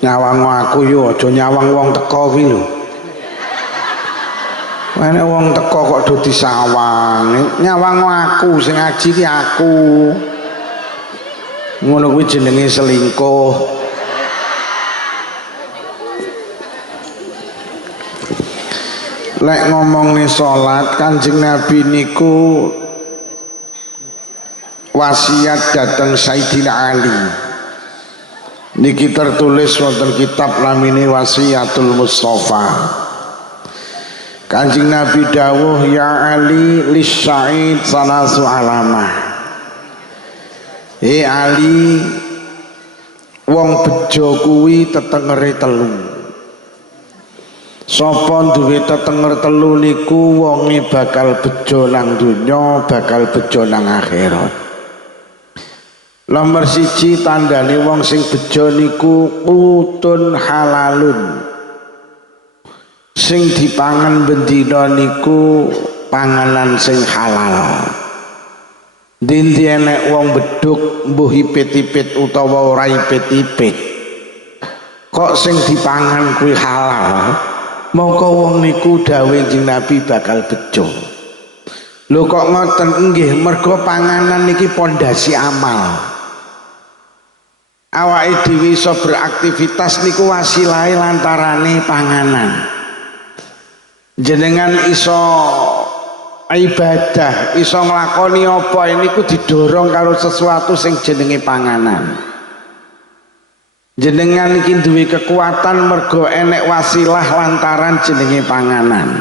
Nyawang aku yo aja nyawang wong teko kuwi lho. Ana wong teko kok do disawang. Nyawang aku sing ngaji ki aku. Ngono kuwi jenenge selingkuh. Lek ngomong nih sholat, Kanjeng Nabi niku wasiat datang Sayyidina Ali. Niki tertulis wonten kitab namine Wasiatul Mustafa. Kanjeng Nabi dawuh, ya Ali lisya'id salasu alamah. Ali, wong bejo kuwi tetengere telu. Sapa duwe tetenger telu niku wonge bakal bejo nang donya, bakal bejo nang akhirat. Nomor 1 tandane wong sing bejo niku utun halalun. Sing dipangan bendina niku panganan sing halal. Dindi enek wong beduk mbuh ipit-ipit utawa ora ipit-ipit. Kok sing dipangan kuwi halal? Mongko wong niku dawuh Kanjeng Nabi bakal bejo. Lho kok ngoten? Nggih, mergo panganan niki pondasi amal. Awake dhewe iso beraktivitas niku wasilahe lantarane panganan. Jenengan iso ibadah, iso nglakoni apa niku didorong karo sesuatu sing jenenge panganan. Jenengan iki duwe kekuatan mergo enek wasilah lantaran jenenge panganan.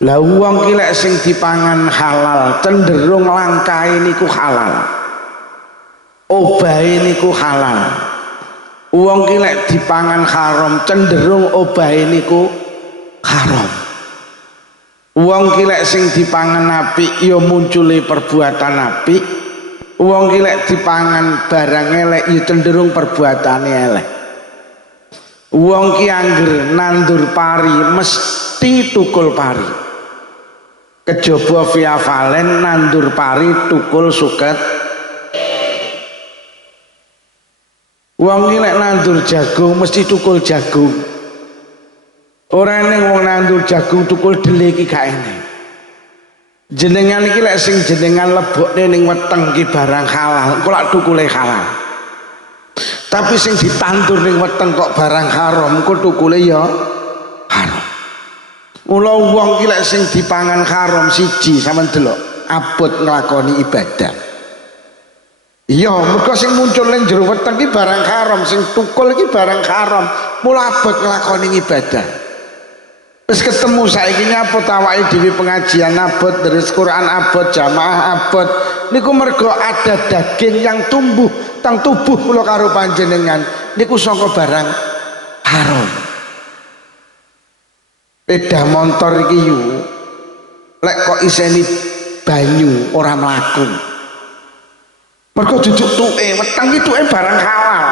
Lah wong ki lek sing dipangan halal cenderung langkahe niku halal. Obahe niku halal. Wong ki lek dipangan haram cenderung obahe niku haram. Wong ki lek sing dipangan apik ya muncule perbuatan apik. Wong ki lek dipangan barang elek ya cenderung perbuatane elek. Wong ki angger nandur pari mesti tukul pari. Kejaba via valen nandur pari tukul suket. Wong ki lek nandur jagung mesti tukul jagung. Ora ning wong nandur jagung tukul dhelé ki gak enek. Jenengan iki lek sing jenengan lebokne ning weteng ki barang halal, kok lak tukule halal. Tapi sing ditandur ning weteng kok barang haram, kok tukule ya haram. Mula wong ki lek sing dipangan haram siji sampean delok, abot nglakoni ibadah. Iya, mergo sing muncul ning jero weteng ki barang haram, sing tukul ki barang haram, mula abot nglakoni ibadah. Terus ketemu saiki nyapa awake dhewe pengajian abot, deres Quran abot, jamaah abot. Niku mergo ada daging yang tumbuh tang tubuh kula karo panjenengan niku saka barang haram. Sepeda motor iki yu lek kok iseni banyu ora mlaku. Mergo jujuk tuke, weteng iki tuke barang halal.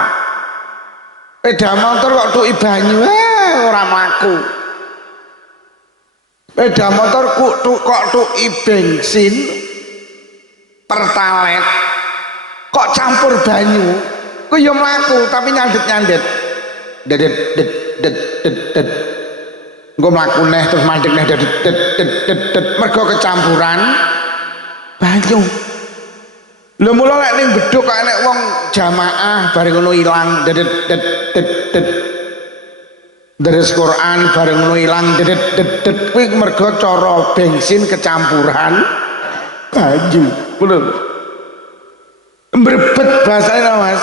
Sepeda motor kok tuki banyu ora mlaku. Sepeda motor kok tuki bensin pertalet kok campur banyu kok ya mlaku tapi nyandet-nyandet dedet engko mlaku neh terus mandek neh dedet mergo kecampuran banyu. Lho mula lek ning beduk kok enek wong jamaah bareng ngono ilang dedet deres Quran bareng ngono ilang dedet kuwi mergo cara bensin kecampuran banyu. Bener. Mbrebet bahasane Mas.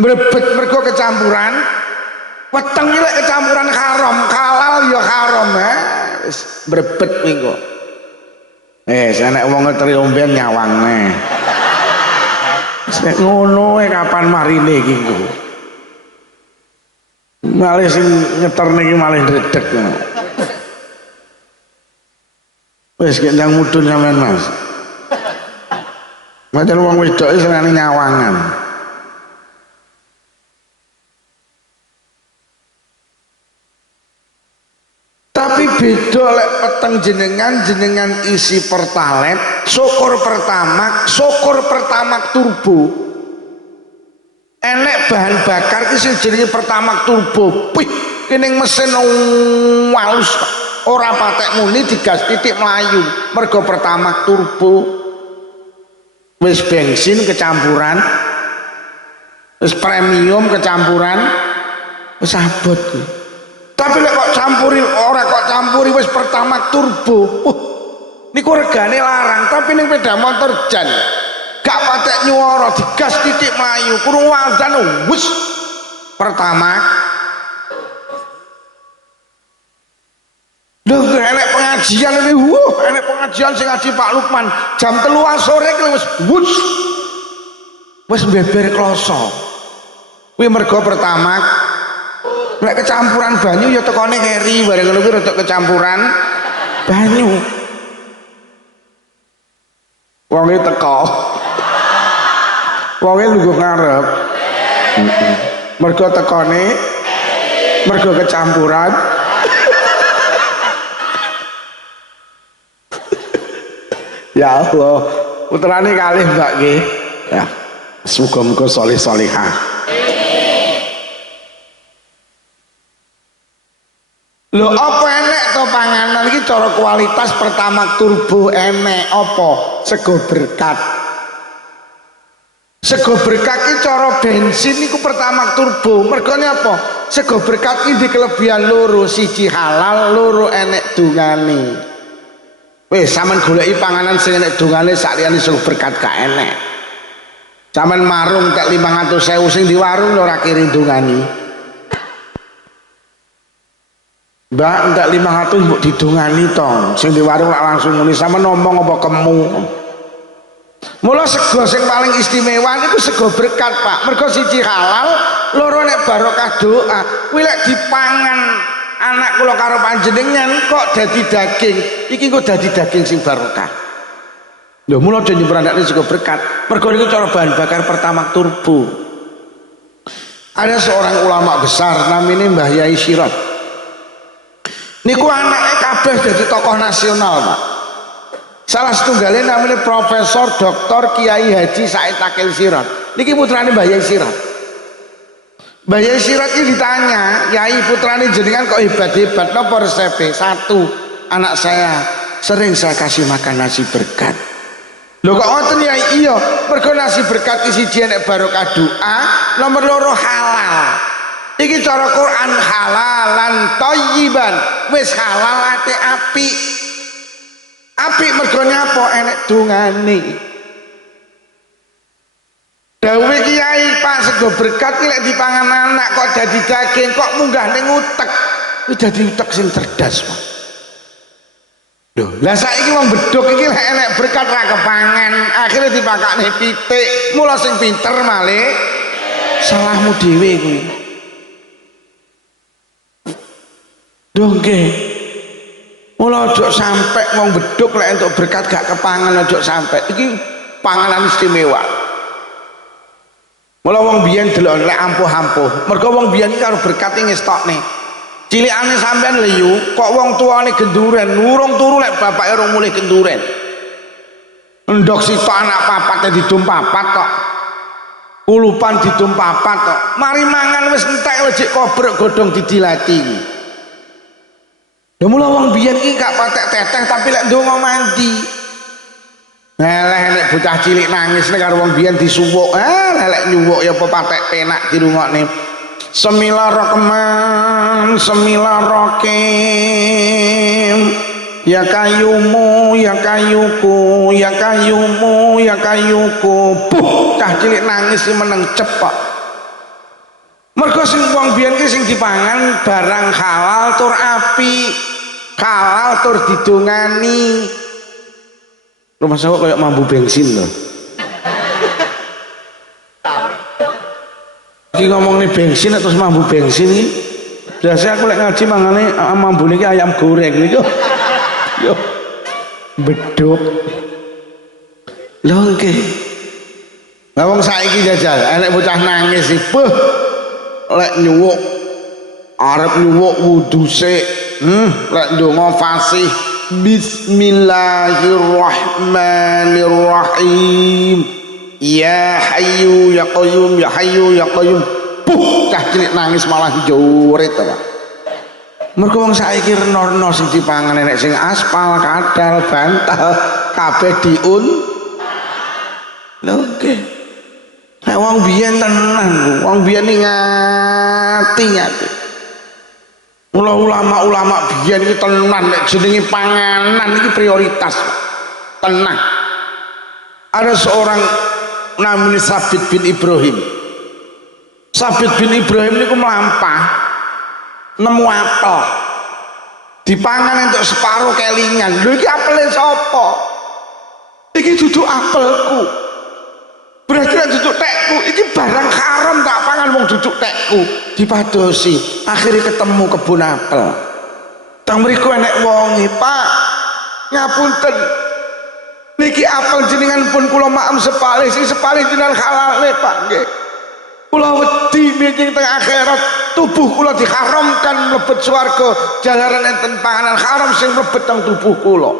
Mbrebet mergo kecampuran. Weteng iki lek kecampuran haram, halal ya haram wis mbrebet kuwi kok. Enek wong ngetri omben nyawangne. Wis ngono kapan marine iki kok. Malih sing ngeterne iki malih ndredeg. Wis kendang mudhun sampean Mas. Macam wong wedok senengane nyawangan. Tapi beda lek peteng jenengan isi pertalet, syukur pertamak turbo. enek bahan bakar ki sing jenenge Pertamax turbo. Wih, kene mesin walus ora patek muni digas titik melayu mergo Pertamax turbo. Wis bensin kecampuran, wis premium kecampuran, wis abot ki. Tapi lek kok campuri ora kok campuri wis Pertamax turbo. Niku regane larang, tapi ning sepeda motor jan gak patek nyuara digas titik melayu kurung waldan wis Pertamax. Duh, enek pengajian ini, enek pengajian sing ngaji Pak Lukman jam 3 sore wis beber kloso. Kuwi mergo Pertamax. Nek kecampuran banyu ya tekone keri bareng ngono kuwi rada kecampuran banyu. Wonge teko. Wonge lungguh ngarep. Mergo tekone mergo kecampuran. Ya Allah, putrane kalih Mbak nggih. Ya. Muga-muga saleh salihah. Lho apa enek to panganan iki cara kualitas Pertamax turbo enek apa? Sego berkat. Sego berkat iki cara bensin niku Pertamax turbo. Mergone apa? Sego berkat iki di kelebihan loro, siji halal, loro enek dungane. Wis sampean goleki panganan sing enek dungane sakliyane sego berkat gak enek. Sampeyan marung tak 500.000 sing di warung ora kiri dungani. Mbak enggak 500 mbok didungani tong sing di warung langsung muni sama ngomong apa kemu. Mula sego sing paling istimewa niku sego berkat Pak. Mergo siji halal, loro nek barokah doa. Kuwi lek dipangan anak kula karo panjenengan kok dadi daging. Iki kok dadi daging sing barokah. Lho mula aja nyemprandakne sego berkat. Mergo niku cara bahan bakar Pertamax turbo. Ada seorang ulama besar namanya Mbah Yai Sirat. Niku anaknya kabeh jadi tokoh nasional Pak. Salah setunggalnya namanya Profesor Dr. Kiai Haji Said Akil Sirat. Niki putrane Mbah Yai Sirat. Mbah Yai Sirat ini ditanya, Yai putrane jenengan kok hebat-hebat napa resepe? Satu, anak saya sering saya kasih makan nasi berkat. Lho kok ngoten Yai? Iya, mergo nasi berkat isi nek barokah doa, nomor loro halal. Iki cara Quran halalan thayyiban, wis halal ate apik. Apik mergo nyapa enek dungane. Dawuhe Kiai Pak sego berkat iki lek dipangan anak kok dadi daging kok munggah ning utek. Kuwi dadi utek sing cerdas, Pak. Lho, lah saiki wong bedhug iki lek enek berkat ra kepangan, akhire dipakane pitik. Mula sing pinter malih salahmu dhewe kuwi. Dongke, mula ojo sampai wong beduk lek entuk berkat gak kepangan ojo sampai. Iki panganan istimewa. Mula wong biyen delok lek ampuh-ampuh. Mergo wong biyen iki karo berkat iki ngestokne. Cilikane sampean leyu, kok wong tuane genduren, urung turu lek bapake urung mulih genduren. Endok sitok anak papate didum papat kok. Kulupan didum papat kok. Mari mangan wis entek wejik kobrok godhong didilati. Ya mula wong biyen iki gak patek teteh tapi lek ndonga mandi. Eleh nek bocah cilik nangis nek karo wong biyen disuwuk. Lek nyuwuk ya apa patek penak dirungokne. Semilarakamman semilarakim. Ya kayumu ya kayuku ya kayumu ya kayuku. Cah cilik nangis iki meneng cepet. Mergo sing wong biyen ki sing dipangan barang halal tur apik. Halal tur didongani. Rumah saya kayak mambu bensin loh. Iki ngomong nih bensin atau mambu bensin ini. Biasanya aku lek ngaji mangane mambu niki ayam goreng niku. Yo. Beduk. Lho nggih. Lah wong saiki jajal enek bocah nangis iki. Lek nyuwuk arep nyuwuk wudu sik. Lek ndonga fasih bismillahirrahmanirrahim ya hayyu ya qayyum ya hayyu ya qayyum cah cilik nangis malah joret apa mergo wong saiki reno-reno sing dipangan nek sing aspal kadal bantal kabeh diun lho nggih nek wong biyen tenan wong biyen ngati-ngati mula ulama-ulama biyen iki tenan nek jenenge panganan iki prioritas tenang. Ada seorang namanya Sabit bin Ibrahim. Sabit bin Ibrahim ini melampah nemu apel dipangan untuk separuh kelingan. Lho iki apelnya sapa? Iki duduk apelku. Berarti nek duduk tekku iki barang haram tak pangan wong duduk tekku. Dipadosi akhirnya ketemu kebun apel. Tang mriku enek wonge, Pak. Ngapunten. Niki apel jenengan pun kula maem sepalih sing sepalih jenengan halal Pak nggih. Kula wedi mijing teng akhirat tubuh kula diharamkan mlebet swarga jalaran enten panganan haram sing mlebet teng tubuh kula.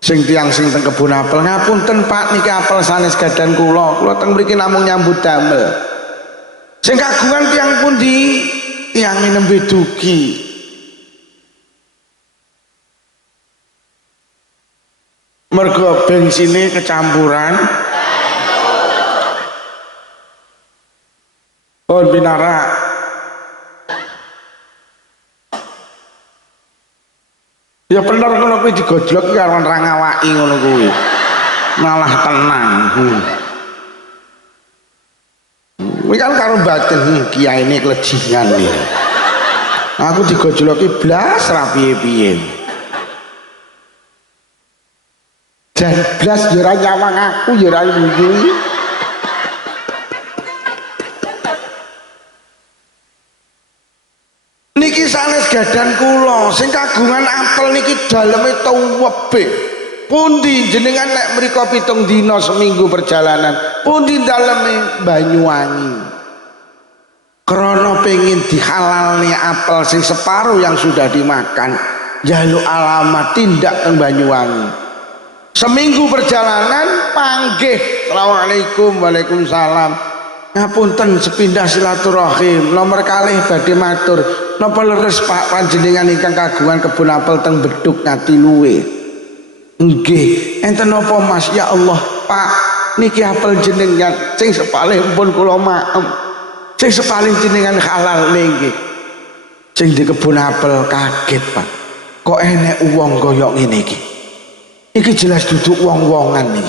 Sing tiyang sing teng kebun apel ngapunten Pak niki apel sanes gadan kula teng mriki namung nyambut damel. Sing kagungan tiyang pundi? Tiyang nembe dugi. Mergo bensinnya kecampuran pohon binara ya bener ngono kuwi digojlok karo ora ngawaki ngono kuwi malah tenang kuwi kan karo batin kiai ini kelejingan nih aku digojloki blas ra piye-piye dan blas jura nyawang aku jura nyuyi niki sanes gadan kula sing kagungan apel niki daleme tuwebe pundi jenengan nek mriko 7 dina seminggu perjalanan pundi daleme Banyuwangi krana pengin dihalalne apel sing separuh yang sudah dimakan njaluk alamat tindak teng Banyuwangi. Seminggu perjalanan panggih assalamualaikum waalaikumsalam ngapunten sepindah silaturahim nomor kalih badhe matur napa leres Pak panjenengan ingkang kagungan kebun apel teng Beduk Ngatiluwe nggih enten napa Mas ya Allah Pak niki apel jenengan sing sepalih pun kula maem sing sepalih jenengan halal nggih sing di kebun apel kaget Pak kok enek wong koyo ngene iki iki jelas duduk wong-wongan nih.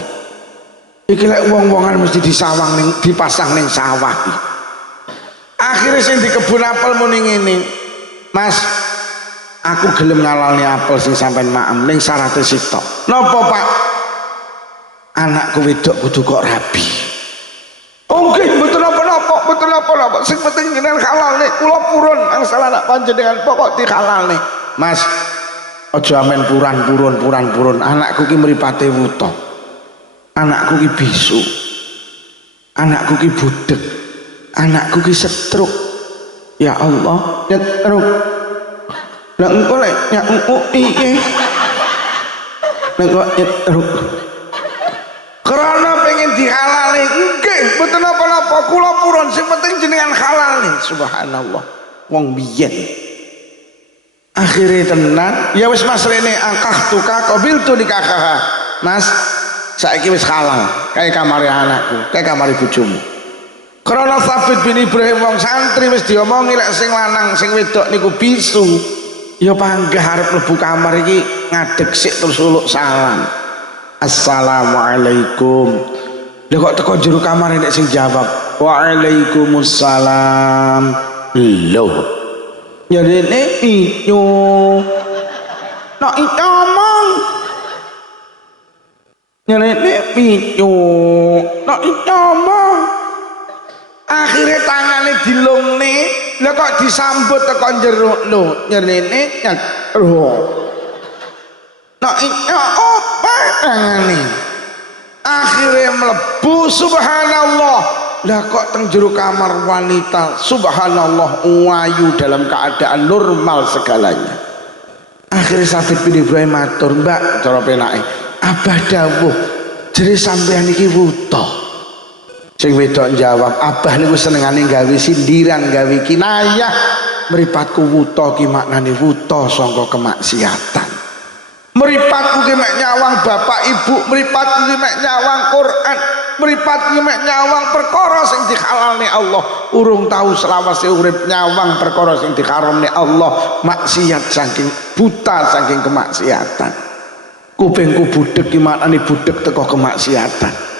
Iki lek wong-wongan mesti disawang ning dipasang ning sawah. Akhirnya sing di kebun apel muni ngene. Mas, aku gelem ngalalne apel sing sampean maem ning syaraté sitok. Napa, Pak? Anakku wedok kudu kok rabi. Oh nggih, mboten napa-napa, mboten napa-napa. Sing penting jenengan halalne, kula purun angsal anak panjenengan pokok dihalalne. Mas, aja amen puran anakku ki mripate wuta anakku ki bisu anakku ki budek anakku ki setruk ya Allah nyetruk lah engko lek nyakuk iki engko nyetruk karena pengen dihalali nggih mboten napa-napa kula purun sing penting jenengan halal nih subhanallah wong biyen akhirnya tenan ya wis Mas rene angkah tuka kobil tu nikah Mas saiki wis halal kayak kamari anakku kayak kamari bojomu karena Sabit bin Ibrahim wong santri wis diomongi lek sing lanang sing wedok niku bisu ya panggah arep mlebu kamar iki ngadeg sik terus uluk salam assalamualaikum lha kok teko jero kamar nek sing jawab waalaikumsalam lho nyarene itu nak ngomong nyarene itu nak ngomong akhirnya tangannya dilungne lha kok disambut tekan jero lho nyarene nyaro nak apa tangane akhirnya mlebu subhanallah lah kok teng jero kamar wanita subhanallah wayu dalam keadaan normal segalanya akhirnya Sabit bin Ibrahim matur Mbak cara penake abah dawuh jere sampean iki wuta Sing wedok jawab, abah niku senengane gawe sindiran, gawe kinayah. Mripatku wuta ki maknane wuta sangka kemaksiatan. Mripatku ki mek nyawang bapak ibu, mripatku ki mek nyawang Quran, mripatku ki mek nyawang perkara sing dihalalne Allah. Urung tahu selawase urip nyawang perkara sing diharamne Allah, maksiat saking buta saking kemaksiatan. Kupingku budek ki maknane budek teko kemaksiatan.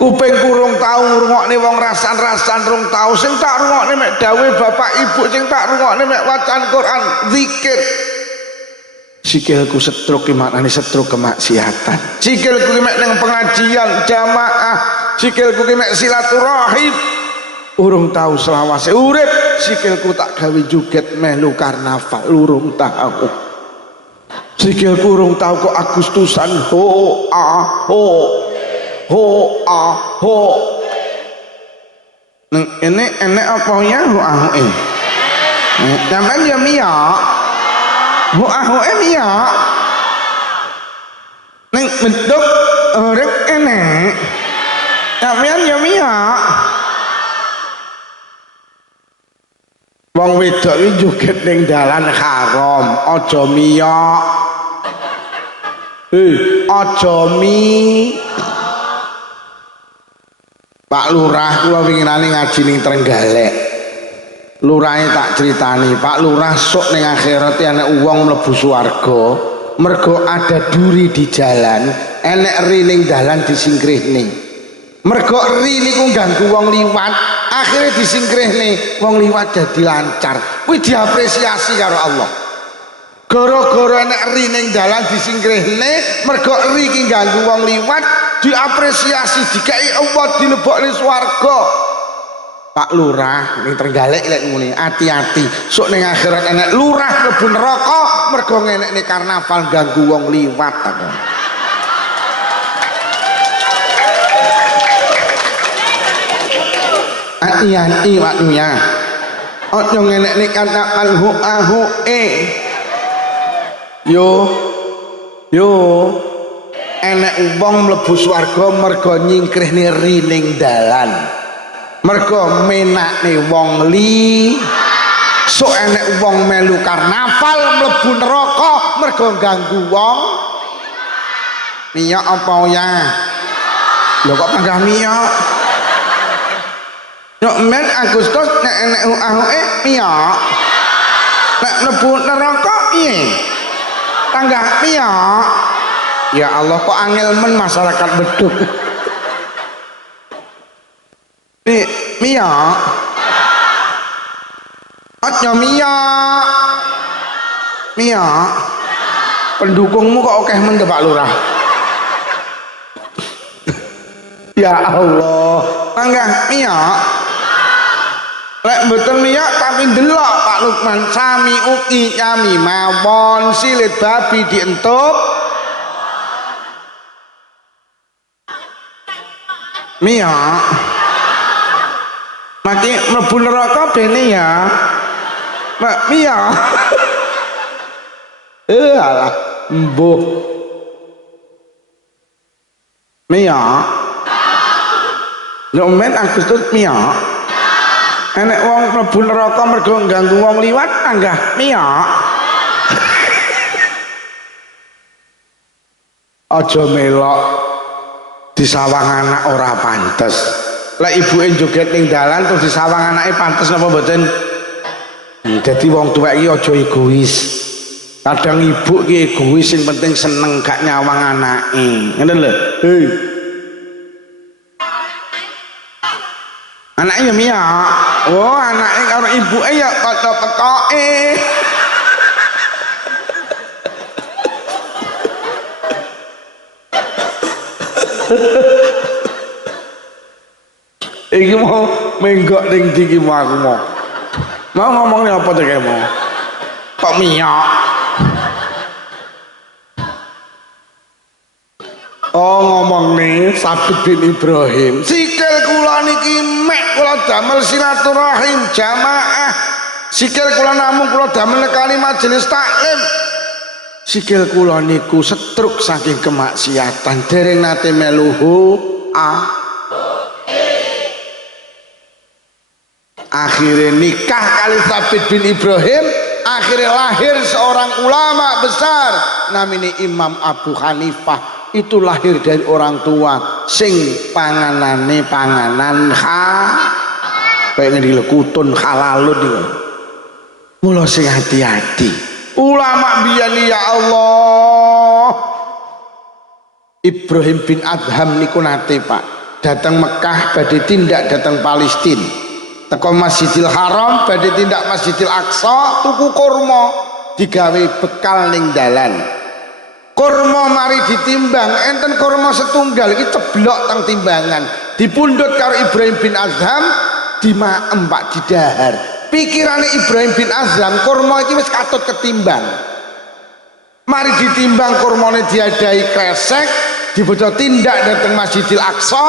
Kupingku rung tau ngrungokne wong rasan-rasan, rung tau sing tak rungokne mek dawuh bapak ibu, sing tak rungokne mek wacan Quran, zikir. Sikilku setruk ki maknane setruk kemaksiatan. Sikilku ki mek ning pengajian jamaah, sikilku ki mek silaturahim. Urung tau selawase urip, sikilku tak gawe joget melu karnaval, urung tahu. Sikilku urung tau kok Agustusan ho ah ho. Ho ah ho. Neng enek apa ya ho ah ho Sampeyan ya mia. Ho ah ho mia. Neng bentuk orang enek. Sampeyan ya mia. Wong wedok iki joget ning dalan haram, aja mia. Aja mi. Pak Lurah kula winginane ngaji ning Trenggalek. Lurahe tak critani, Pak Lurah sok ning akhirat ana wong mlebu swarga mergo ada duri di jalan, enek ri ning dalan disingkrihne. Mergo ri niku ganggu wong liwat, akhire disingkrihne, wong liwat dadi lancar. Kuwi diapresiasi karo Allah. Gara-gara enek ri ning dalan disingkrihne, mergo ri iki ganggu wong liwat, diapresiasi dikai Allah dilebokne swarga. Pak Lurah ning Trenggalek lek ngene, hati-hati sok ning akhirat enek lurah mlebu neraka mergo ngenekne karnaval ganggu wong liwat apa. Hati-hati waktunya. Ojo ngenekne karnaval hu Yo enek wong mlebu swarga mergo nyingkrihne ri ning dalan, mergo menakne wong li. Sok enek wong melu karnaval mlebu neraka mergo ganggu wong miyok apa ya. Lho kok panggah miyok? Yo men Agustus nek enek ahuke miyok, nek mlebu neraka piye? Tanggah miyok. Ya Allah kok angel men masyarakat beduk. Miyok. Aja miyok. Miyok. Pendukungmu kok akeh men Pak Lurah. Ya Allah, tanggah miyok. Lek mboten miyok tapi ndelok Pak Lukman sami uki nyami mawon silit babi dientup. Miyok. Mati mlebu neraka bene ya. Mak miyok. Alah, mbuh. Miyok. Nomen Agustus miyok. Enek wong mlebu neraka mergo ganggu wong liwat tanggah miyok. Aja melok disawang anak ora pantes. Lek ibuke joget ning dalan terus disawang anake pantes napa mboten? Dadi wong tuwek iki aja egois. Kadang ibu ki egois sing penting seneng gak nyawang anake. Ngoten lho. Hei. Anake ya miyok. Oh, anake karo ibuke ya kocok-kecoke. Iki mau menggok ning ndi iki aku mau. Mau ngomongnya apa to kae mau? Kok miyok? Oh ngomong nih Sabit bin Ibrahim. Sikil kula niki mek kula damel silaturahim jamaah. Sikil kula namung kula damel kali majelis taklim. Sikil kula niku setruk saking kemaksiatan dereng nate meluhu Akhirnya nikah kali Thabit bin Ibrahim, akhirnya lahir seorang ulama besar namanya Imam Abu Hanifah. Itu lahir dari orang tua sing panganane panganan kayak ngene lekutun halalun iki. Mula sing hati-hati. Ulama biyen ya Allah. Ibrahim bin Adham niku nate Pak datang Mekah badhe tindak datang Palestina. Teko Masjidil Haram badhe tindak Masjidil Aqsa tuku kurma digawe bekal ning dalan. Kurma mari ditimbang enten kurma setunggal iki ceblok teng timbangan dipundhut karo Ibrahim bin Azham dimaem Pak didahar. Pikirane Ibrahim bin Azham kurma iki wis katut ketimbang. Mari ditimbang kurmane diadai kresek dibojo tindak dateng Masjidil Aqsa.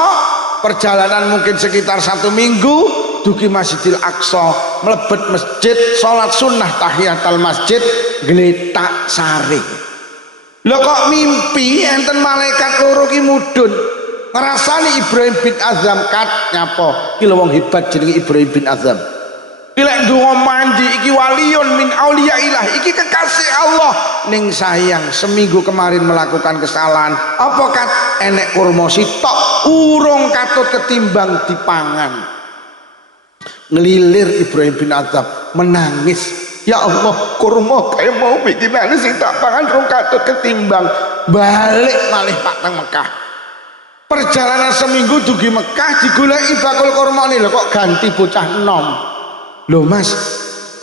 Perjalanan mungkin sekitar 1 minggu dugi Masjidil Aqsa mlebet masjid salat sunnah tahiyatul masjid gletak sare. Lho kok mimpi enten malaikat loro ki mudhun ngrasani Ibrahim bin Azham kat nyapa ki lho wong hebat jenenge Ibrahim bin Azham ki lek ndonga mandi iki waliyun min auliyaillah iki kekasih Allah ning sayang seminggu kemarin melakukan kesalahan apa kat enek kurma sitok urung katut ketimbang dipangan. Ngelilir Ibrahim bin Azham menangis, ya Allah kurma kaya mau bikinane sing tak pangan rong katut ketimbang. Balik malih Pak teng Mekah. Perjalanan seminggu dugi Mekah digoleki bakul kurma lho kok ganti bocah enom. Loh Mas,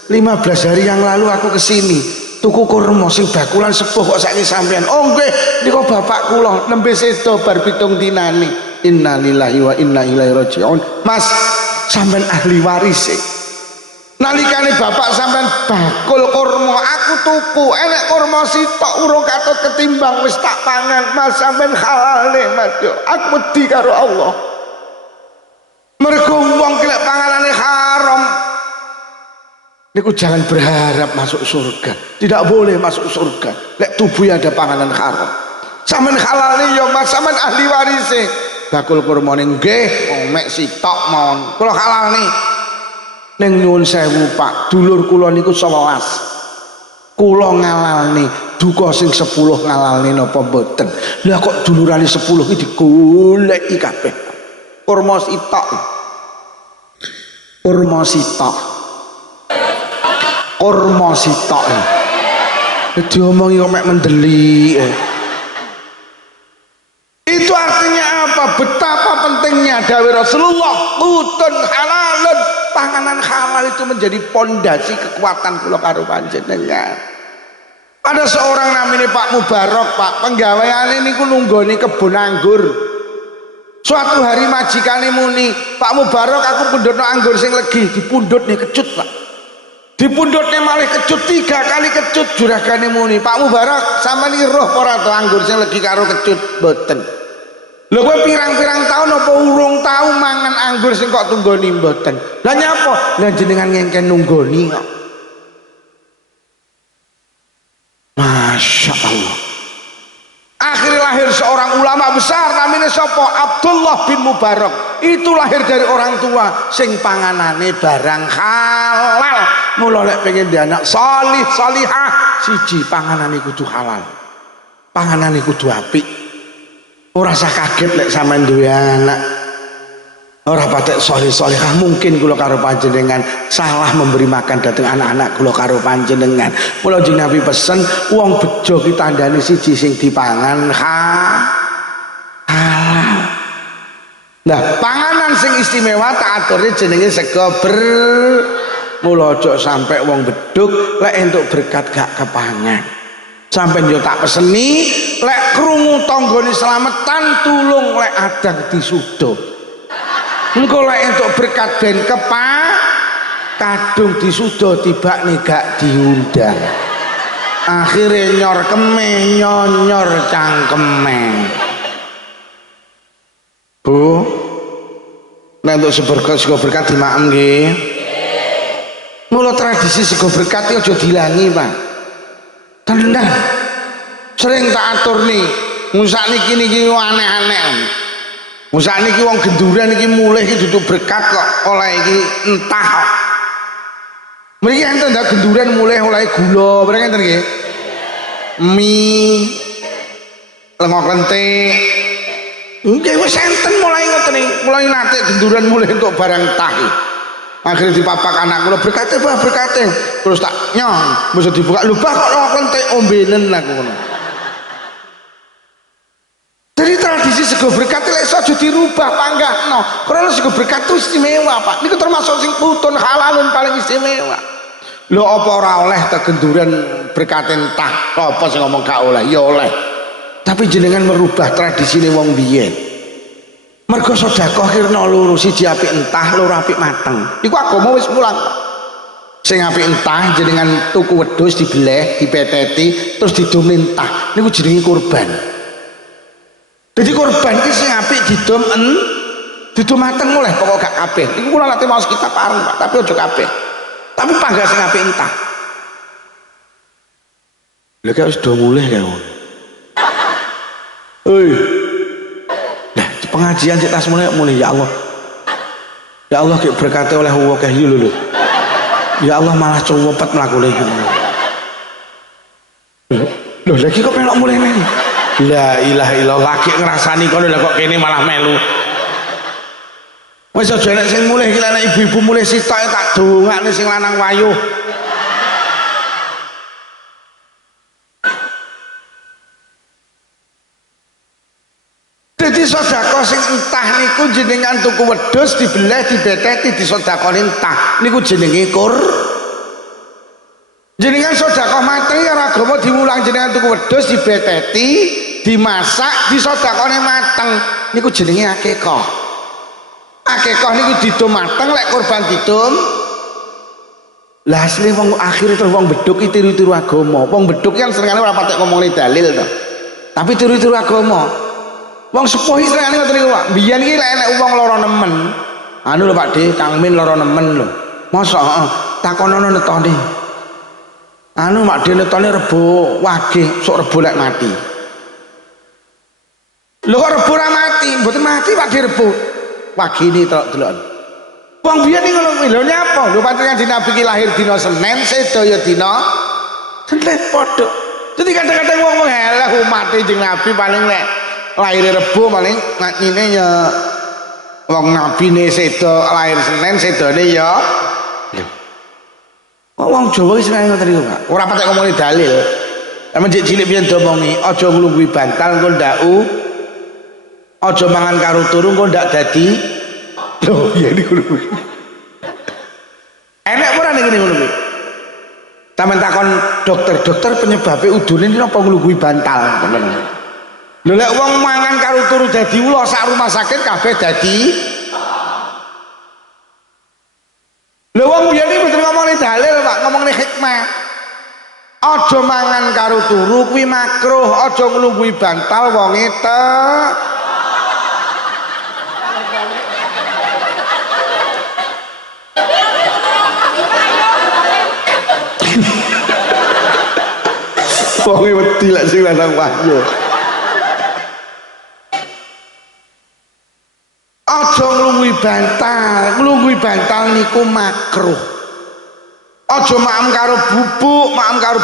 15 hari yang lalu aku kesini tuku kurma sing bakulan sepuh kok saiki sampean. Oh nggih, niku bapak kula nembe sedo bar 7 dinane. Innalillahi wa inna ilaihi rajiun. Mas, sampean ahli waris. Nalikane bapak sampean bakul kurma aku tuku enek kurma sitok urung katut ketimbang wis tak pangan. Mas sampean halale Mas yo. Aku wedi karo Allah. Mergo wong kelek panganane haram. Niku jangan berharap masuk surga. Tidak boleh masuk surga. Lek tubuhnya ada panganan haram. Sampeyan halal ya Mas, sampeyan ahli waris. Bakul kurmane nggih, wong mek sitok mawon. Kula halal nih. Ning nyuwun sewu Pak, dulur kula niku 11. Kula ngalalne duka sing 10 ngalalne napa mboten. Lah kok dulurane 10 iki digoleki kabeh. Kurma sitok. Kurma sitok. Kurma sitok. Diomongi kok mek mendeli. Itu artinya apa? Betapa pentingnya dawuh Rasulullah, utun halalun. Panganan halal itu menjadi pondasi kekuatan kula karo panjenengan. Ada seorang namanya Pak Mubarok, Pak, penggaweane niku nunggoni kebun anggur. Suatu hari majikane muni, Pak Mubarok aku pundhutno anggur sing legi, dipundhut nih kecut, Pak. Dipundhutne malih kecut 3 kali kecut juragane muni, Pak Mubarok sampeyan iki roh ora to anggur sing legi karo kecut? Mboten. Lho kowe pirang-pirang tahun apa urung tau mangan anggur sing kok tunggoni? Mboten. Lah nyapa? Lah jenengan ngengken nunggoni kok. Masya Allah. Akhirnya lahir seorang ulama besar namanya sapa? Abdullah bin Mubarak. Itu lahir dari orang tua sing panganane barang halal. Mula lek pengen dia anak salih salihah siji panganane kudu halal. Panganane kudu apik. Ora usah kaget lek sampean duwe anak ora patek salih salihah. Mungkin kula karo panjenengan salah memberi makan dhateng anak-anak kula karo panjenengan. Mula jeneng Nabi pesen wong bejo ki tandane siji sing dipangan halal. Nah, panganan sing istimewa tak aturne jenenge sego mula aja sampe wong bedug lek entuk berkat gak kepangan. Sampai yo tak peseni lek krungu tanggane slametan tulung lek adang disudo. Engko lek entuk berkat ben kadung disudo tibakne gak diundang. Akhire nyor keme nyonyor cangkeme. Bu, nek entuk sego berkat dimaem nggih. Mula tradisi sego berkat aja dilangi, Pak. Tenan sering tak atur nih musak niki aneh-aneh Musa niki wong genduran iki mulih iki dudu berkat kok oleh iki entah kok. Mriki enten ndak genduran mulih oleh gula, mriki enten nggih. Mie lenga klentik. Nggih wis enten mulai ngoten iki. Mulai nate genduran mulih untuk barang entah iki. Akhirnya dipapak anak kula berkate bah berkate. Terus tak nyong, mesti dibuka lho bah kok lenga klentik ombenen aku ngono. Jadi tradisi sego berkat lek aja dirubah panggahno. Karena sego berkat itu istimewa, Pak. Niku termasuk sing putun halalun paling istimewa. Lho apa ora oleh tegenduran berkat entah. Apa sing ngomong gak oleh? Ya oleh. Tapi jenengan merubah tradisine wong biyen. Mergo sedekah kirna loro, siji apik entah, loro apik mateng. Iku agama wis mulang. Sing apik entah jenengan tuku wedhus dibeleh, dipeteti, terus didom entah. Niku jenenge kurban. Jadi korban iki sing apik didom mateng mulai pokok gak kabeh. Iku kula nate maos kitab pareng Pak, tapi aja kabeh. Tapi panggah sing apik entah. Lha kok wis do mulih ya. Hei. Nah, pengajian cek tas mulih ya Allah. Ya Allah ki berkate oleh akeh iki lho. Ya Allah malah cuwepet mlakune iki. Lho lagi kok melok mulih nih. La ilaha illallah lagi ngrasani kono lha kok kene malah melu. Wis aja nek sing mulih iki nek ibu-ibu mulih sitoke tak dongakne sing lanang wayuh. Dadi sedekah sing entah niku jenengan tuku wedhus dibeleh dibeteti disedekahne entah niku jenenge jenengan sedekah mateng ya agama dimulang jenengan tuku wedhus dibeteti dimasak disedekahne mateng niku jenenge akikah. Akikah niku didom mateng lek kurban didom. Lah asli wong akhire terus wong beduk iki tiru-tiru agama. Wong beduk kan senengane ora patek ngomongne dalil to. Tapi tiru-tiru agama. Wong sepuh iki senengane ngoten niku Pak. Biyen iki lek enek wong lara nemen. Anu lho Pak De, Kang Min lara nemen lho. Mosok heeh, takonono netone. Anu Mak De netone rebo wage, sok rebo lek mati. Lho kok rebo ora mati, mboten mati Pak De rebo. Wagine tok delok. Wong biyen iki ngono lho nyapa? Lho pancen Kanjeng Nabi ki lahir dina Senin, sedaya dina Senin padha. Jadi kadang-kadang wong mengeleh umate Kanjeng Nabi paling lek lahir Rebo paling ngine ya wong nabine seda lahir Senin, sedane ya wong Jawa iki seneng ngoten niku Pak. Ora patek ngomongin dalil. Amen cilik biyen diomongi, aja nglungguhi bantal engko ndaku. Aja mangan karo turu engko ndak dadi. Lho, iya niku lho. Enek ora niku ngono kuwi. Taman takon dokter penyebabnya udune napa nglungguhi bantal. Lho lek wong mangan karo turu dadi ula sak rumah sakit kabeh dadi. Lho wong biyen iki mboten ngomongne dalil Pak, ngomongne hikmah. Aja mangan karo turu kuwi makruh, aja nglungguhi bantal wonge wonge wedi lek sing lanang wahyu. Aja nglungguhi bantal niku makruh. Aja maem karo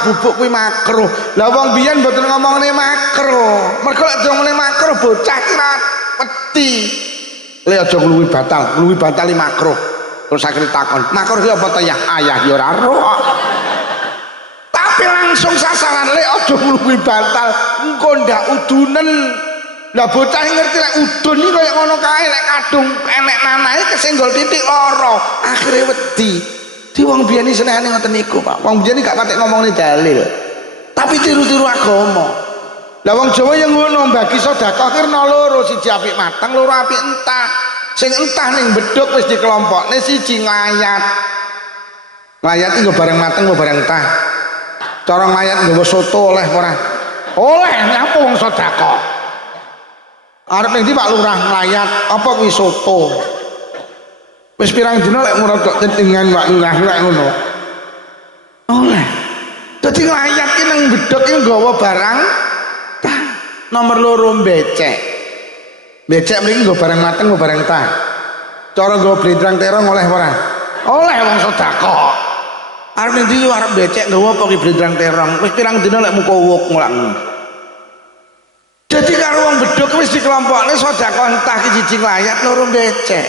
bubuk kuwi makruh. Lah wong biyen mboten ngomongne makruh. Mergo lek ngomongne makruh bocah kira wedi. Lek aja nglungguhi bantal iki makruh. Terus akhirnya takon, makruh ki apa to ya? Ayah ya ora roh. Tapi langsung sasaran lek aja nglungguhi bantal, engko ndak udunen. Lah bocah ngerti lek udun iki kaya ngono kae lek kadung enek nanahe kesenggol titik lara, akhire wedi. Di wong biyen iki senengane ngoten niku, Pak. Wong biyen gak patek ngomongne dalil. Tapi tiru-tiru agama. Lah wong Jawa yang ngono bagi sedekah kirna loro, siji apik mateng, loro apik entah. Sing entah ning beduk wis dikelompokne siji nglayat. Nglayat iki bareng mateng apa bareng entah. Cara nglayat nggawa soto oleh ora? Oleh, nyapa wong sedekah. Arep ning ndi Pak Lurah nglayat apa kuwi soto. Wis pirang dina lek murah kok dengan Pak Lurah lek ngono. Oleh. Dadi nglayat ki nang bedhok ki nggawa barang nomor loro becek. becek mriki nggo barang mateng nggo barang tah. Cara nggo blendrang terong oleh ora? Oleh wong sedekah. Arep ndi yo arep becek nggawa apa ki blendrang terong. Wis pirang dina lek muka wuk mulang. Jadi karo wong bedhug wis dikelompokne sedekah entah ki siji nglayat loro becek.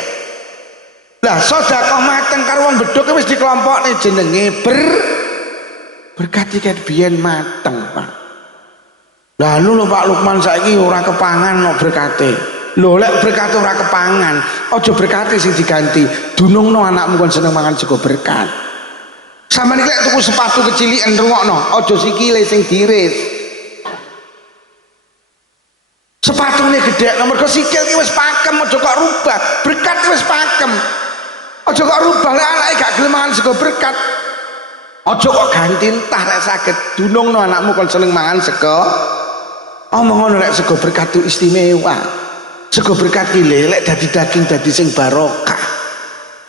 Lah sedekah mateng karo wong bedhug wis dikelompokne jenenge berkat iki biyen mateng, Pak. Lah lho Pak Lukman saiki ora kepangan no berkate. Lho lek berkate ora kepangan, aja berkate sing diganti. Dunungno anakmu kon seneng mangan sego berkat. Sampeyan iki lek tuku sepatu keciliken rungokno, aja sikile sing diiris. Sepatune gedhe nomor ke sikil ki wis pakem, aja kok rubah. Berkat wis pakem. Aja kok rubah lek anake gak gelem mangan sego berkat. Aja kok ganti entah lek saged dunungno anakmu kon seneng mangan sego. Omong ngono lek sego berkat itu istimewa. Sego berkat ki lek dadi daging dadi sing barokah.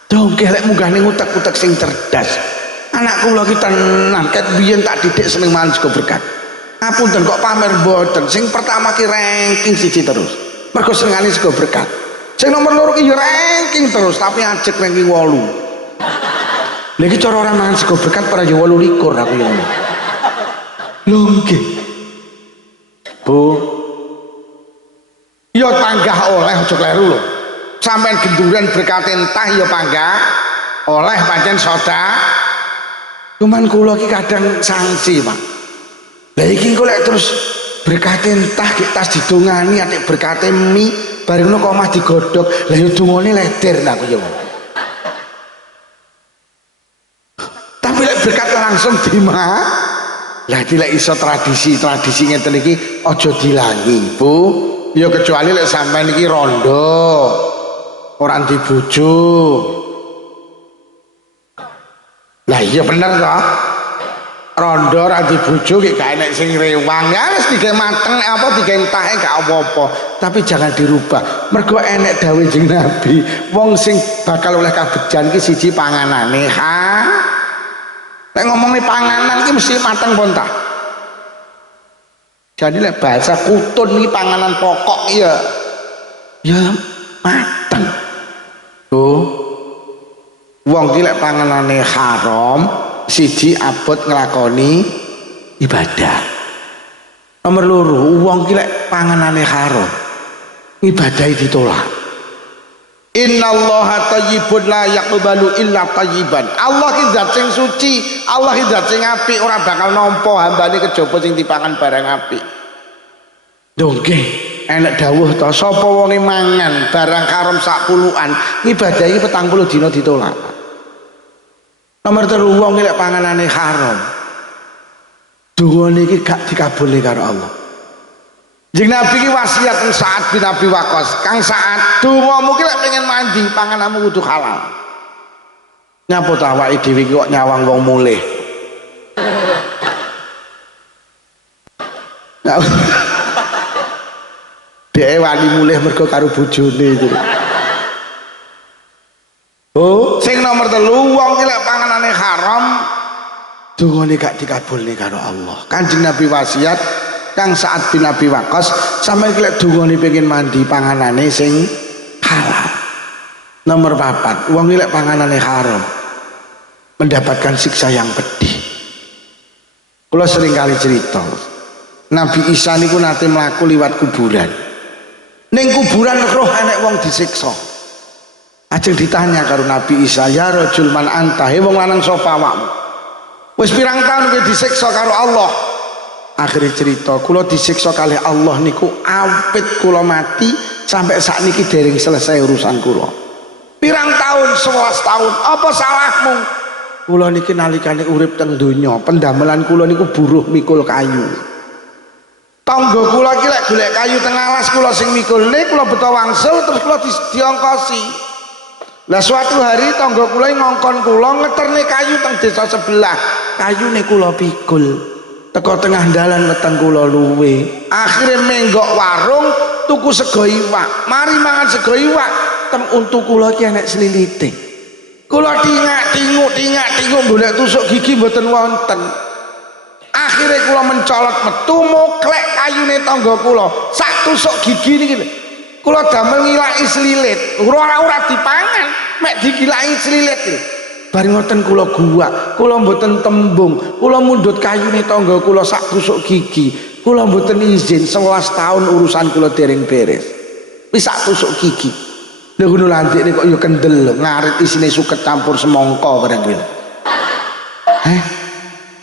Dongke lek munggah ning utek-utek sing cerdas. Anak kula ki tenan ket biyen tak didik seneng mangan sego berkat. Apunten kok pamer mboten. Sing pertama ki ranking siji terus. Mergo senengane sego berkat. Sing nomor loro ki ya ranking terus tapi ajek ranking 8. Lha iki cara ora mangan sego berkat para ya 28 aku ya. Lho nggih. Bu. Ya panggah oleh aja kleru lho. Sampeyan genduren berkate entah ya panggah oleh pancen soda. Cuman kula iki kadang sanksi, Pak. Lah iki kok lek terus berkate entah ki tas didongani atik berkate mi bareng kok omah digodhog. Lah ya dungane leder aku ya. Tapi lek berkat langsung dimah. Lah iki lek iso tradisi ngeten iki aja dilangi, Bu. Ya kecuali lek sampean iki rondo. Ora di bojo. Lah iya bener toh? Rondo ora di bojo ki gak enek sing rewang. Ya wis digawe mateng apa digawe entahe gak apa-apa. Tapi jangan dirubah. Mergo enek dawuh Kanjeng Nabi, wong sing bakal oleh kabejan ki siji panganane. Nek ngomongin panganan ki mesti mateng pun ta. Jadi lek bahasa kutun iki panganan pokok ya mateng. Tuh. Wong ki lek panganane haram, siji abot nglakoni ibadah. Nomor loro, wong ki lek panganane haram, ibadah ditolak. Innallaha thayyibun la yaqbalu illa thayyiban. Allah ki zat sing suci, Allah ki zat sing apik, ora bakal nampa hambane kejaba sing dipangan barang apik. Lho nggih, enek dawuh to, sapa wonge mangan barang haram sak puluhan, ibadah iki 40 dina ditolak. Nomor 3 wong lek panganane haram, dungane iki gak dikabulne karo Allah. Jeng Nabi ki wasiat Sa'ad bin Abi Waqqas, Kang Sa'ad, dongamu ki lek pengen mandi, pangananmu kudu halal. Nyapa ta awake dhewe kok nyawang wong mulih. Dhek wani mulih mergo karo bojone itu. Oh, sing nomor 3 wong ki lek panganane haram, dungane gak dikabulne karo Allah. Kanjeng Nabi wasiat Kang Sa'ad bin Abi Waqqas, sampe lek dungane pengen mandi panganane sing halal. Nomor 4, wong lek panganane haram mendapatkan siksa yang pedih. Kula sering kali cerita, Nabi Isa niku nate mlaku liwat kuburan. Ning kuburan roh enek wong disiksa. Ajeng ditanya karo Nabi Isa, "Ya rajul man anta?" He wong lanang sapa awakmu? Wis pirang taun kowe disiksa karo Allah? Akhirnya cerita, kula disiksa kali Allah niku awit kula mati sampai saat niki dereng selesai urusan kula. Pirang tahun, 11 tahun, apa salahmu? Kula niki nalikane urip teng donya, pendamelan kula niku buruh mikul kayu. Tangga kula ki lek golek kayu teng alas kula sing mikulne, kula beto wangsul terus kula diongkosi. Lah suatu hari tangga kula ngongkon kula ngeterne kayu teng desa sebelah, kayune kula pikul. Teko tengah dalan weteng kula luwe. Akhire menggok warung tuku sego iwak. Mari mangan sego iwak, tem untu kula ki enek slilite. Kula tingak-tinguk golek tusuk gigi mboten wonten. Akhire kula mencolot metu moklek kayune tangga kula. Sak tusuk gigi niki kula damel ngilaki slilit ora dipangan mek digilaki slilit lho bareng ngoten kula mboten tembung kula mundhut kayune tangga kula sak tusuk gigi kula mboten izin 11 tahun urusan kula dereng beres wis sak tusuk gigi lho ngono lantik kok ya kendel lho ngarit isine suket campur semangka bareng kuwi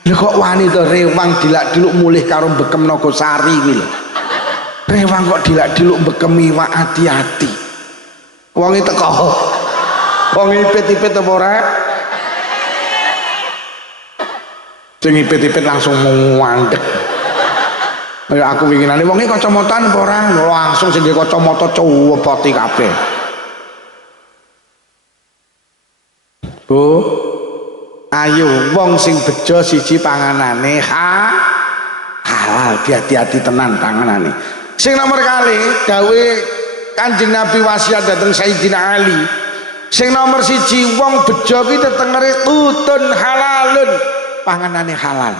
lho kok wani to rewang dilak-diluk mulih karo bekem Nagosari kuwi lho rewang kok dilak-diluk bekem iwak hati-hati wong teko wong ipit-ipit apa ora sing ipit-ipit langsung ngandek kaya aku winginane wong iki kacamataan apa ora langsung sing kacamata cuwepoti kabeh Bu ayo wong sing bejo siji panganane halal hati-hati tenan panganane sing nomor kali gawe Kanjeng Nabi wasiat dateng Sayyidina Ali sing nomor siji wong bejo ki tetengere utun halalun panganane halal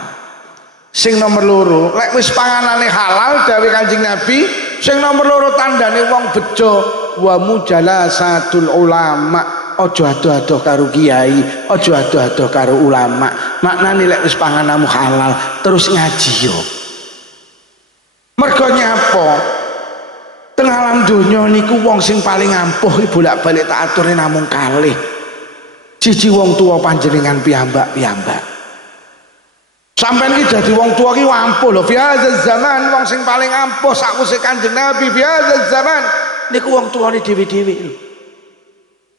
sing nomor loro lek wis panganane halal dawuh Kanjeng Nabi sing nomor loro tandane wong bejo wa mujalasatul ulama ojo adoh-adoh karo kiai ojo adoh-adoh karo ulama maknane lek wis panganamu halal terus ngaji yo mergo nyapa teng alam donya niku wong sing paling ampuh bolak-balik tak ature namung kalih siji wong tuwa panjenengan piyambak sampeyan iki dadi wong tuwa ki ampuh lho fi hadzal zaman wong sing paling ampuh sakwise Kanjeng Nabi fi hadzal zaman niku wong tuwane dhewe-dhewe lho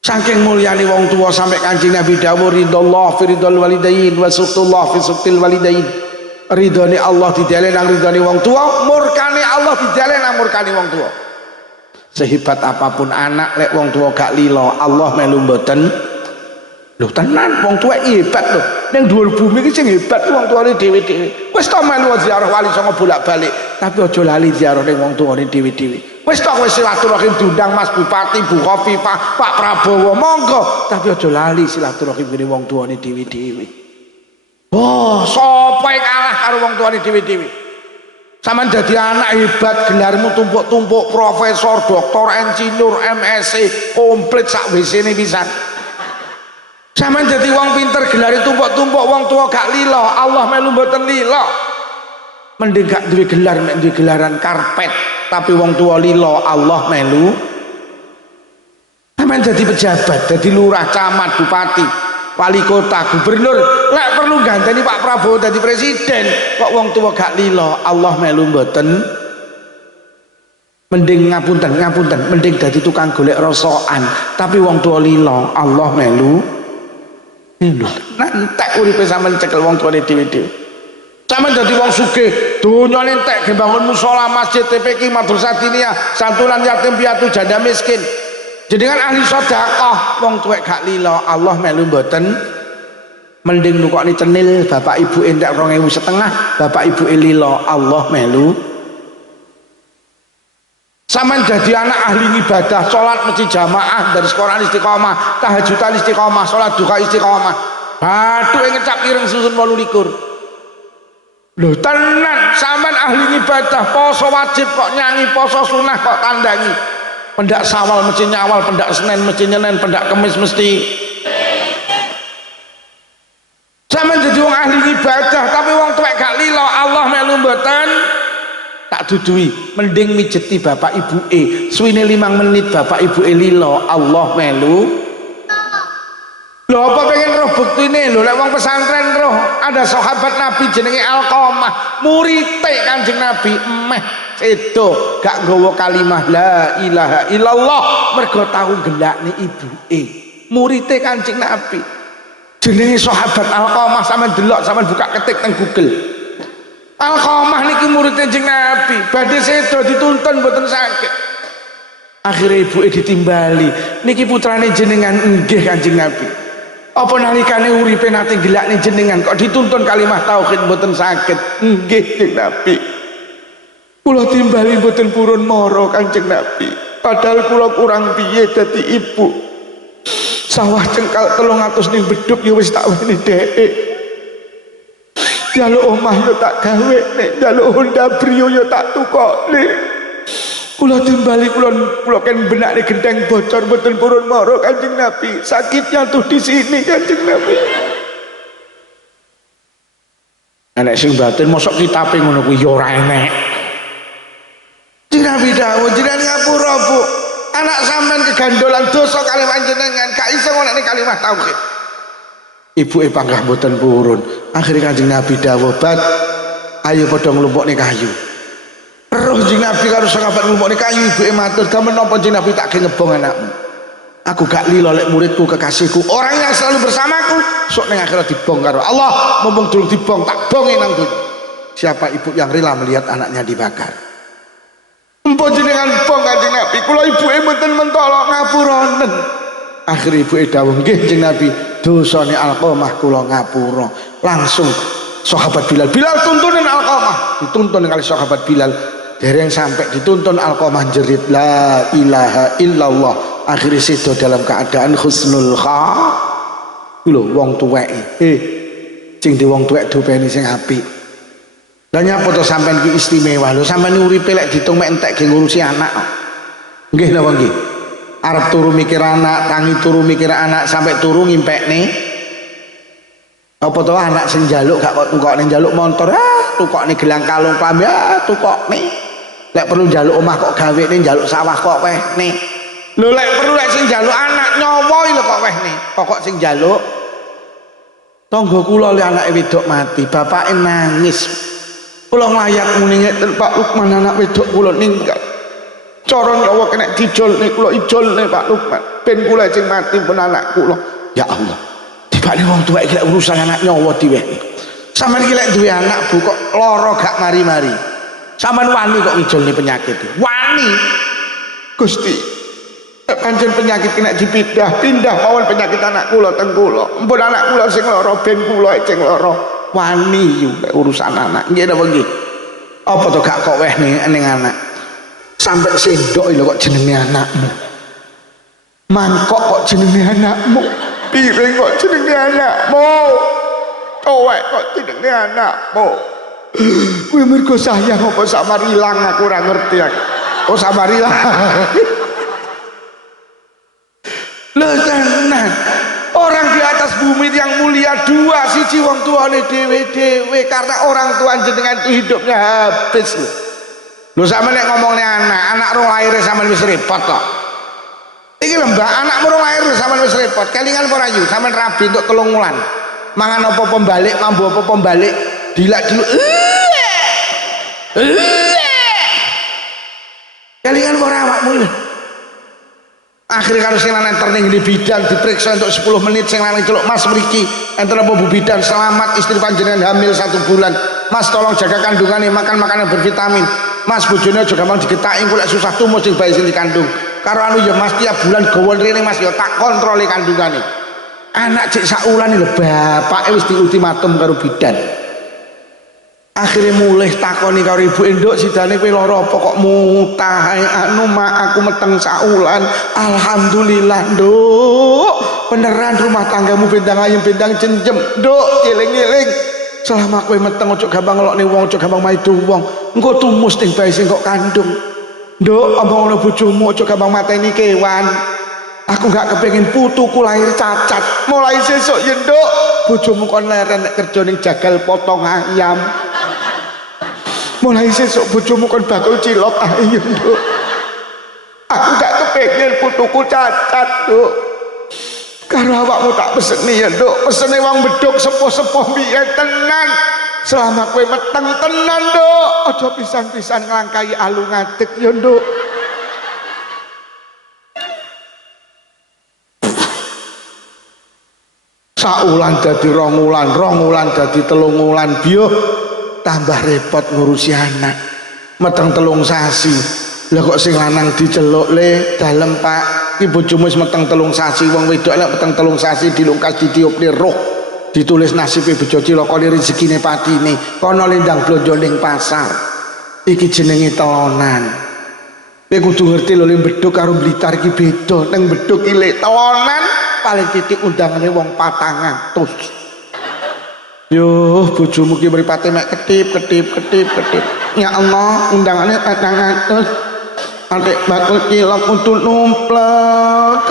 saking mulyane wong tuwa sampai Kanjeng Nabi dawuh ridallah fi ridal walidain wa suqtullah fi suqtil walidain ridhone Allah didelen nang ridhone wong tuwa murkane Allah didelen nang murkane wong tuwa sehebat apapun anak lek wong tuwa gak lilo Allah melu mboten lho tenan wong tuwa hebat lho ning dhuwur bumi iki sing hebat wong tuwane dhewe-dhewe wis ta melu ziarah wali songo bolak-balik tapi aja lali ziarah ning wong tuwane dhewe-dhewe wis ta wis silaturahim diundang Mas Bupati Bu Khofifah Pak Prabowo monggo tapi aja lali silaturahim kene wong tuwane dhewe-dhewe oh sapa kalah karo wong tuwane dhewe-dhewe sampean dadi anak hebat gelarmu tumpuk-tumpuk profesor doktor insinyur MSc komplit sak WC-ne pisan sampean dadi wong pinter gelare tumpuk-tumpuk wong tua gak lilo Allah melu mboten lilo mending gak duwe gelar mek duwe gelaran karpet tapi wong tua lilo Allah melu sampean dadi pejabat dadi lurah camat bupati wali kota gubernur lek perlu ganteni Pak Prabowo dadi presiden kok wong tua gak lilo Allah melu mboten mending ngapunten mending dadi tukang golek rosokan tapi wong tua lilo Allah melu lho nantek uripe sampean cekel wong tuane dhewe-dhewe sampean dadi wong sugih donyane entek ge bangun musala masjid TPQ madrasah diniyah santunan yatim piatu janda miskin jenengan ahli sedekah wong tuwek gak lilo Allah melu mboten mending nukokne cenil bapak ibu entek 2.500 bapak ibu lilo Allah melu sampean jadi anak ahli ibadah salat mesti jamaah dari sekolah istiqomah tahajudan istiqomah salat duha istiqomah bathuk ngecap ireng susun 28 lho tenan sampean ahli ibadah poso wajib kok nyanyi poso sunah kok tandangi pendak sawal mesti nyawal pendak senen mesti nyenen pendak kemis mesti sampean jadi wong ahli ibadah tapi wong tuwek gak lilo Allah melu mboten tak dudui mending mijeti bapak ibu suwine 5 menit bapak ibu lilo Allah melu lho apa pengen roh buktine lho lek wong pesantren roh ada sahabat Nabi jenenge Alqamah murite Kanjeng Nabi emeh sedo gak nggawa kalimah la ilaha illallah mergo tau gelakne ibuke murite Kanjeng Nabi jenenge sahabat Alqamah sampean delok sampean buka ketik teng Google Alqamah niki murid Kanjeng Nabi badhe sedo dituntun mboten sakit akhirnya ibuke ditimbali niki putrane jenengan nggih Kanjeng Nabi apa nalikane uripe nate gelakne jenengan kok dituntun kalimah tauhid mboten sakit nggih Kanjeng Nabi kula timbali mboten purun mara Kanjeng Nabi padahal kula kurang piye dadi ibu sawah cengkal 300 ning beduk ya wis tak wene dhek jaluk omah yo tak gawe nek jaluk Honda Brio yo tak tukokne Kula timbali kula kan benakne gendeng bocor mboten purun mara Kanjeng Nabi. Sakitnya tuh di sini Kanjeng Nabi. Anak sing batin mosok kitabe ngono kuwi ya ora enek. Nabi dawuh jenengan ngapura Bu. Anak sampean kegandolan dosa kalih panjenengan gak iso ngono kalimat tauhid. Ibuke panggah mboten purun. Akhire Kanjeng Nabi dawuh, "Bat, ayo padha nglumpukne kayu." Roh Kanjeng Nabi karo sahabat nglumpukne kayu, ibuke matur, "Gamen napa Kanjeng Nabi tak ngebong anakmu? Aku gak lilo lek muridku kekasihku, orang yang selalu bersamaku, sok ning akhirat dibong karo Allah, mumpung durung dibong tak bonge nang donya." Siapa ibu yang rela melihat anaknya dibakar? Empun jenengan bong Kanjeng Nabi, kula ibuke mboten mentolo ngapuronen. Akhire ibuke dawuh, "Nggih Kanjeng Nabi, dosane Alqamah kula ngapura." Langsung sahabat Bilal tuntunin Alqamah, dituntun kali sahabat Bilal. Dereng sampai dituntun Alqamah jerit la ilaha illallah. Akhirnya sedo dalam keadaan husnul khatimah. Lho wong tuwek sing di wong tuwek dopeni sing apik. Lah nyapa to sampean ki istimewa lho, sampean uripe lek ditung mek entek ge ngurusi anak. Nggih napa nggih? Arep turu mikir anak, tangi turu mikir anak sampai turu ngimpekne. Apa to anak sing njaluk gak kok tukokne njaluk motor, tukokne gelang kalung klambi, tukokne. Lek perlu njaluk omah kok gawene, njaluk sawah kok wehne. Lho lek perlu lek sing njaluk anak nyawa lho kok wehne. Pokok sing njaluk tangga kula le anake wedok mati, bapake nangis. Kula nglayak muni ngeten Pak Lukman, anak wedok kula ninggal. Cara nyawa kena dijolne kula ijolne Pak Lukman. Ben kula sing mati pun anak kula. Ya Allah. Dibane wong tuwek iki lek urusan anak nyawa diwehne. Sampeyan iki lek duwe anak Bu kok lara gak mari-mari. Sampeyan wani kok ngijolne penyakit. Wani. Gusti. Pancen penyakit kena dipindah mawon penyakit anak kula teng kula. Empun anak kula sing lara ben kula sing lara. Wani yo urusan anak. Nggih napa nggih? Apa to gak kok wehne ning anak? Sampai sendok lho kok jenenge anakmu. Mangkok kok jenenge anakmu. Piring kok jenenge anakmu. Cowek kok jenenge anakmu. Kuwi mergo sayang apa samar ilang aku ora ngerti aku. Oh samar ilang. Lho tenan. Orang di atas bumi yang mulia dua, siji wong tuane dhewe-dhewe karena orang tua jenengan itu hidupnya habis lho. Lho sampe nek ngomongne anak rong lair sampean wis repot kok. Iki lho Mbak, anakmu rong lair sampean wis repot. Kelingan ora yu sampean rabi untuk 3 wulan. Mangan apa pembalik, mambu apa pembalik, dilak dulu. Kelingan ora awakmu lho. Akhirnya kalau sing lanang terning di bidan diperiksa untuk 10 menit, sing lanang celuk, "Mas mriki enten apa Bu Bidan? Selamat istri panjenengan hamil 1 bulan. Mas tolong jaga kandungannya, makan makanan bervitamin. Mas bojone aja gampang digetakin kulek susah tumus sing bayi sing dikandung. Karo anu ya Mas tiap bulan gawon rene Mas ya tak kontroli kandungane." Anak cek saulan lho bapake wis di ultimatum karo bidan. Akhirnya mulai takoni karo ibu endok sidane kowe lara apa kok mutah anu mak aku meteng saulan. Alhamdulillah Nduk, beneran rumah tanggamu bintang ayem bintang jenjem Nduk, eling-eling selama kowe meteng ojo gampang ngelokne wong, ojo gampang maido wong, engko tumus ning bayi sing kok kandung Nduk, omongno bojomu ojo gampang mateni kewan. Aku gak kepengin putuku lahir cacat. Mulai sesuk ya Nduk, bojomu kon leren nek kerja ning jagal potong ayam. Mulai sesuk bojomu kon bakul cilok ayo Nduk. Aku gak kepengin putuku cacat Nduk. Karo awakmu tak peseni ya Nduk, pesene wong beduk sepuh-sepuh biyen tenan. Selama kowe meteng tenan Nduk, aja pisan-pisan nglangkai alu ngadeg ya Nduk. Saulan dadi 2 wulan, 2 wulan dadi 3 wulan, biyo tambah repot ngurusi anak. Meteng 3 sasi. Lah kok sing lanang diceluk le dalem Pak, iki bojomu wis meteng 3 sasi, wong wedok lek meteng 3 sasi dilungkas ditiupne roh. Ditulis nasibe bojo cilakane rezekine patine, kono lendang blonjo ning pasar. Iki jenenge telonan. Kowe kudu ngerti lho, Beduk karo Blitar iki beda. Nang Beduk iki lek telonan paling titik undangane wong 400. Yo bojomu ki mripate mek ketip. Ya Allah, undangane 400. Adik bakal cilok untuk numplek.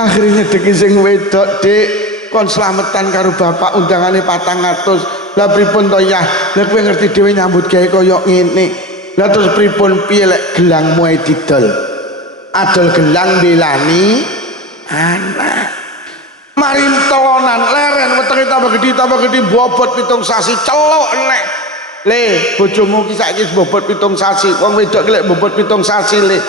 Akhirnya deki sing wedok, Dik, kon slametan karo bapak undangane 400. Lah pripun to ya? Lah kowe ngerti dhewe nyambut gawe kaya ngene. Lah terus pripun piye lek gelangmu ae didol? Adol gelang belani anak. Mari tolonan leren wetenge tambah gedhi bobot 7 sasi celuk nek. Le bojomu ki saiki bobot 7 sasi. Wong wedok ki lek bobot 7 sasi le.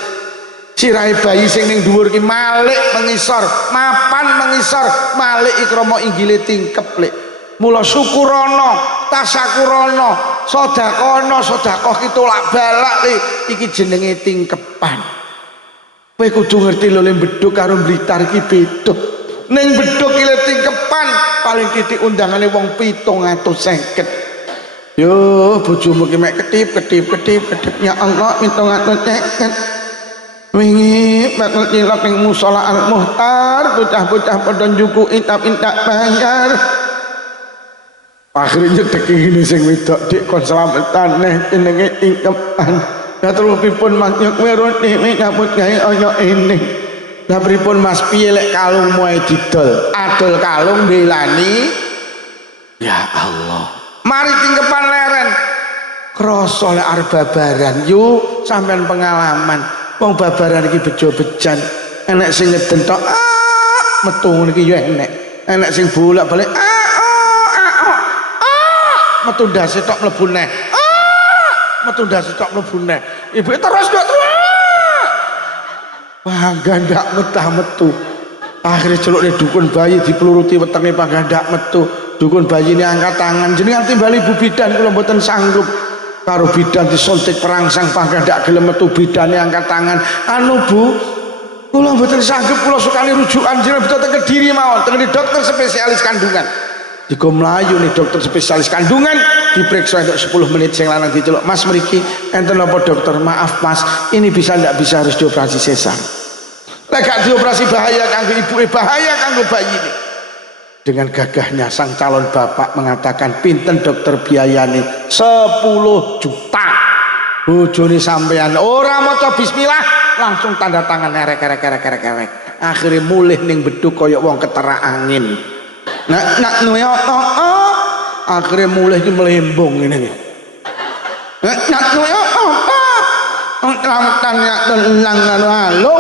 Sirahe bayi sing ning dhuwur ki malik mengisor, mapan mengisor, malik ikrama inggile tingkep lek. Mula syukurana, tasakurana, sedekah ki tolak balak le. Iki jenenge tingkepan. Kowe kudu ngerti lho le Beduk karo Blitar ki beda. Ning Beduk ki le tingkepan paling titik undangane wong 750. Yo bojomu ki mek ketip ya Allah 750. Wingi bakal cilok ning musala Al Muhtar, bocah-bocah padha njukuki tapi tak bayar. Akhirnya teki gini sing wedok, Dik kon slametan neh jenenge tingkepan. Lah terus pripun Mas nyok werone nyambut gawe kaya ini. Lah pripun Mas piye lek kalungmu ae didol? Adol kalung belani. Ya Allah. Mari tingkepan leren. Krasa lek arep babaran, yuk sampean pengalaman. Wong babaran iki bejo-bejan, enek sing ngeden tok metu ngono iki ya enek sing bolak-balik metu ndase tok mlebu neh metu ndase tok mlebu neh ibu terus kok wah gandak metah metu akhirnya celuk dukun bayi dipluruti wetenge panggandak metu dukun bayi ini angkat tangan jenengan timbali Bu Bidan kula mboten sanggup karo bidan disuntik perangsang panggandak gelem metu bidane angkat tangan anu Bu kula mboten sanggup kula sukani rujukan jenengan beto teng Kediri mawon teng dokter spesialis kandungan digo mlayu nih dokter spesialis kandungan diperiksa untuk 10 menit sing lanang diceluk Mas mriki enten apa dokter maaf Mas ini bisa ndak bisa harus dioperasi sesar lek gak dioperasi bahaya kanggo ibuke bahaya kanggo bayi ini. Dengan gagahnya sang calon bapak mengatakan pinten dokter biayane 10 juta. Bojone sampean ora maca bismillah langsung tanda tangan erek. Akhirnya mulih ning Beduk kaya wong ketera angin. Nak nuyo akhirnya mulih ki melembung ngene iki. Nak nuyo Slametan ya telang halo.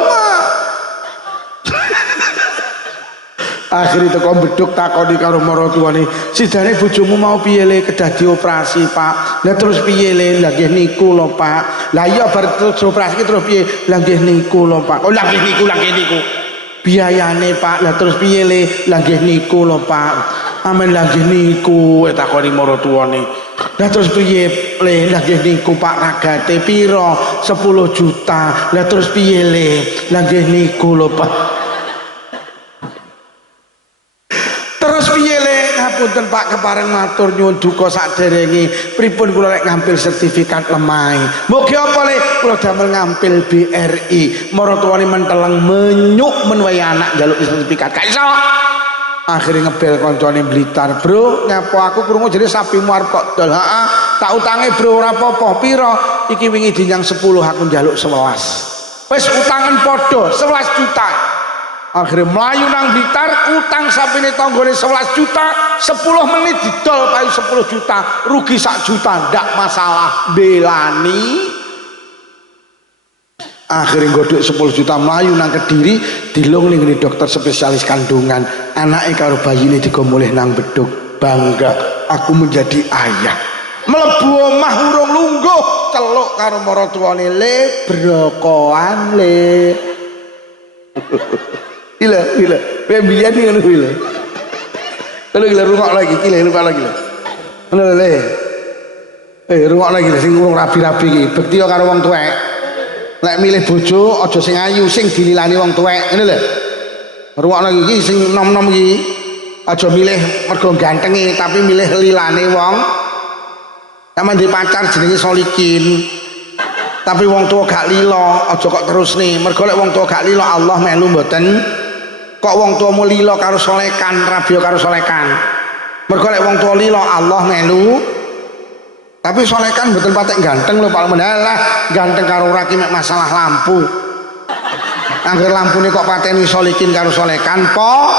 Akhirnya teko Beduk takoni karo maratuwane, "Sidane bojomu mau piye le kedah dioperasi, Pak?" Lah terus piye le? Lah nggih niku lho, Pak. Lah iya bar terus operasi terus piye? Lah nggih niku lho, Pak. Oh lah nggih niku. Biayane, Pak. Lah terus piye le? Lah nggih niku lho, Pak. Amen lah nggih niku takoni maratuwane. Lah terus piye le? Lah nggih niku, Pak. Ragate piro? 10 juta. Lah terus piye le? Lah nggih niku lho, Pak. Terus piye le ngapunten Pak kepareng matur nyuwun duka saderenge pripun kula lek ngampil sertifikat lemah mugi apa le kula damel ngampil BRI maratuwane menteleng menyuk menwae anak njaluk sertifikat gak iso akhirnya ngebel koncone Blitar bro ngapo aku krungu jadi sapimu arep kok dol tak utange bro ora apa-apa piro iki wingi dinyang 10 aku njaluk 11 wis utangan padha 11 juta akhirnya melayu nang Blitar utang sapine tanggane 11 juta 10 menit didol payu 10 juta rugi 1 juta ndak masalah belani akhirnya godhok 10 juta melayu nang Kediri dilung ning dokter spesialis kandungan anake karo bayine digo mulih nang Beduk bangga aku menjadi ayah mlebu omah urung lungguh celuk karo maratuwane le brokoan le gila pembian nih ngono gila kalau gila rungok lagi lupa lagi ngono le rungok lagi sing urung rapi-rapi iki bekti karo wong tuwek lek milih bojo aja sing ayu sing dililani wong tuwek ngene lho rungok lagi iki sing nom-nom iki aja milih mergo gantenge tapi milih lilane wong sampeyan di pacar jenenge Solikin tapi wong tua gak lilo aja kok terus nih mergo lek wong tua gak lilo Allah melu mboten kok wong tuamu lilo karo solekan rabio karo solekan mergo lek wong tua lilo Allah melu Tapi solekan betul patek ganteng lho Pak Mendalah, ganteng karo ora ki mek masalah lampu. Angger lampune kok pateni solikin karo solekan po.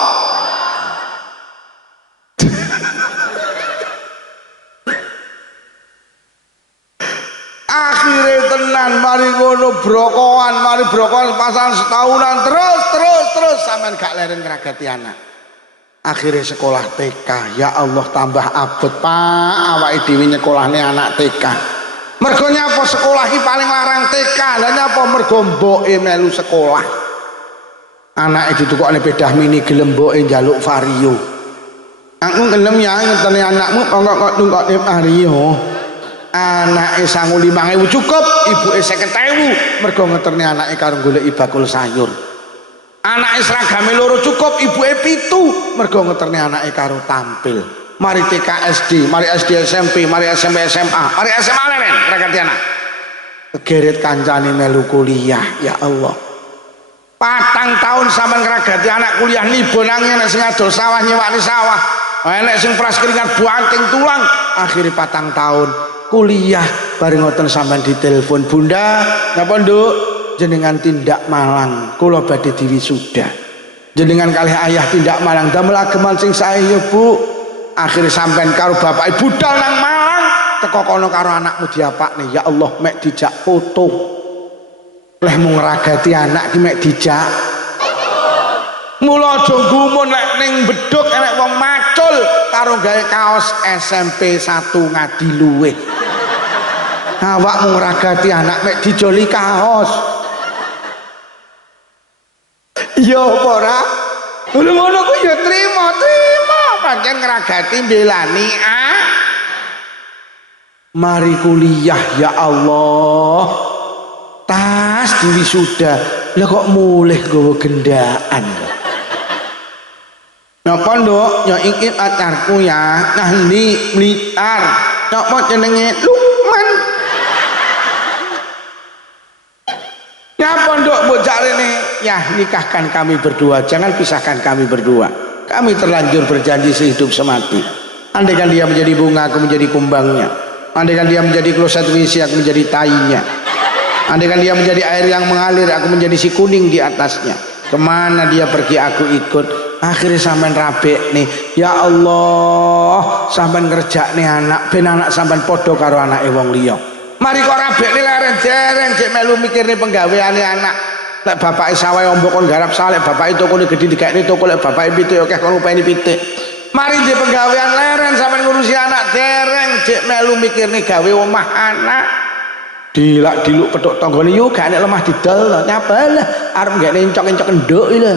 Akhirnya tenan mari ngono brokoan pasangan setahunan terus sampean gak leren ngragati anak. Akhirnya sekolah TK, ya Allah tambah abot Pak awake dhewe nyekolahne anak TK. Mergo nyapa sekolah iki paling larang TK, lha nyapa mergo mboke melu sekolah. Anake ditukokne pedah mini gelem mboke njaluk vario. Aku gelem ya ngeteni anakmu kok nungkokne vario. Anake sangu 5.000 cukup, ibuke 50.000 mergo ngeterne anake karo goleki bakul sayur. Anake seragame loro cukup, ibuke 7 mergo ngeterne anake karo tampil. Mari TK SD, mari SD SMP, mari SMP SMA, mari SMA leren ragati anak. Kegeret kancane melu kuliah, ya Allah. 4 tahun sampean ngragati anak kuliah libonange nek sing adol sawah nyewani sawah. Enek sing pras keringat buanting tulang, akhire 4 tahun kuliah bareng ngoten sampean ditelepon, Bunda, napa Nduk? Jenengan tindak Malang, kula badhe diwisuda. Jenengan kalih ayah tindak Malang, damel ageman sing sae ya Bu. Akhire sampean karo bapak budal nang Malang, teko kono karo anakmu diapakne, ya Allah mek dijak foto. Leh mung ngragati anak ki mek dijak. Mula aja gumun lek ning Beduk enek wong macul karo gawe kaos SMP 1 ngadi luwih. Awakmu ngragati anak mek dijoli kaos. Ya apa ora? Lho ngono ku ya trima pancen ngragati mbelani Mari kuliah ya Allah. Tas diwisuda. Lah kok mulih nggawa gendaan. Napa Nduk? Ya iki pacarku ya. Nah ini Blitar. Napa jenenge? Lukman. Napa Nduk mbok jarene? Ya nikahkan kami berdua, jangan pisahkan kami berdua. Kami terlanjur berjanji sehidup semati. Andaikan dia menjadi bunga, aku menjadi kumbangnya. Andaikan dia menjadi kloset wisi, aku menjadi tainya. Andaikan dia menjadi air yang mengalir, aku menjadi si kuning di atasnya. Kemana dia pergi aku ikut. Akhirnya sampean rabek nih, ya Allah, sampean ngerjak nih anak, ben anak sampean podo karo anak wong liya. Mari kok rabek nih leren dereng, cek melu mikir nih penggaweane anak. Lek bapake sawah ombok kon garap saleh, bapake tokone gedhi dikekne toko, lek bapake pitik akeh kon upeni pitik. Mari di penggawean leren sampean ngurusi anak dereng, cek melu mikir nih gawe omah anak. Dilak diluk petuk tanggane yo gak nek lemah didol, nyabalah arep gak encok-encok enduk iki lho.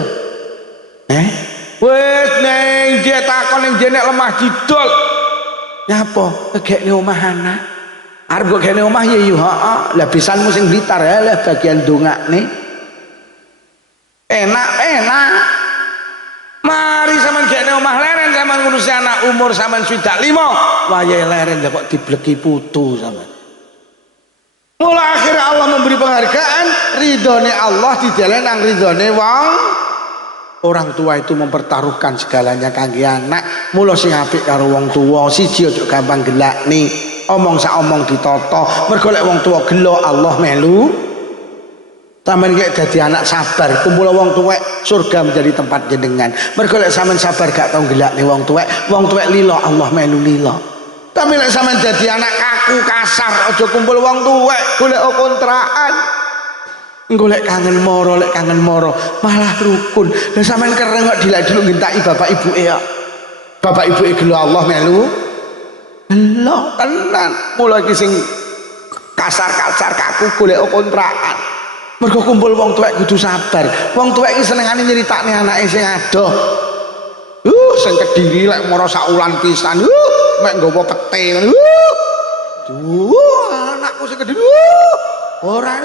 Wis ning dia takon ning nek lemah didol. Nyapa? Gegekne omah anak. Arep kok gegekne omah ya yo, heeh. Lah bisanmu sing Blitar lah bagian dongakne. Enak. Mari sampean gegekne omah leren sampean ngurusi anak umur sampean 5. Wayahe leren kok dibleki putu sampean. Mula akhirnya Allah memberi penghargaan, ridhone Allah didelen nang ridhone wong. Orang tua itu mempertaruhkan segalanya kangge anak. Mula sing apik karo wong tua siji aja gampang gelakne. Omong sak omong ditata. Mergo lek wong tua gelo Allah melu. Sampeyan iki dadi anak sabar, kumpul wong tuwek surga menjadi tempat jenengan. Mergo lek sampean sabar gak tau gelakne wong tuwek lila Allah melu lila. Tapi lek sampean dadi anak kaku kasar, aja kumpul wong tuwek golek kontrakan. Golek kangen moro malah rukun. Lah sampean kereng kok dilak-diluk ngentaki bapak ibuke ya. Bapak ibuke gelo Allah melu. Lho tenan. Mula iki sing kasar-kasar kaku golek kontrakan. Mergo kumpul wong tuwek kudu sabar. Wong tuwek iki senengane nyeritakne anake sing adoh. Sing Kediri lek mara sak wulan pisan. Mek nggawa pete ngono. Anakku sing Kediri. Ora.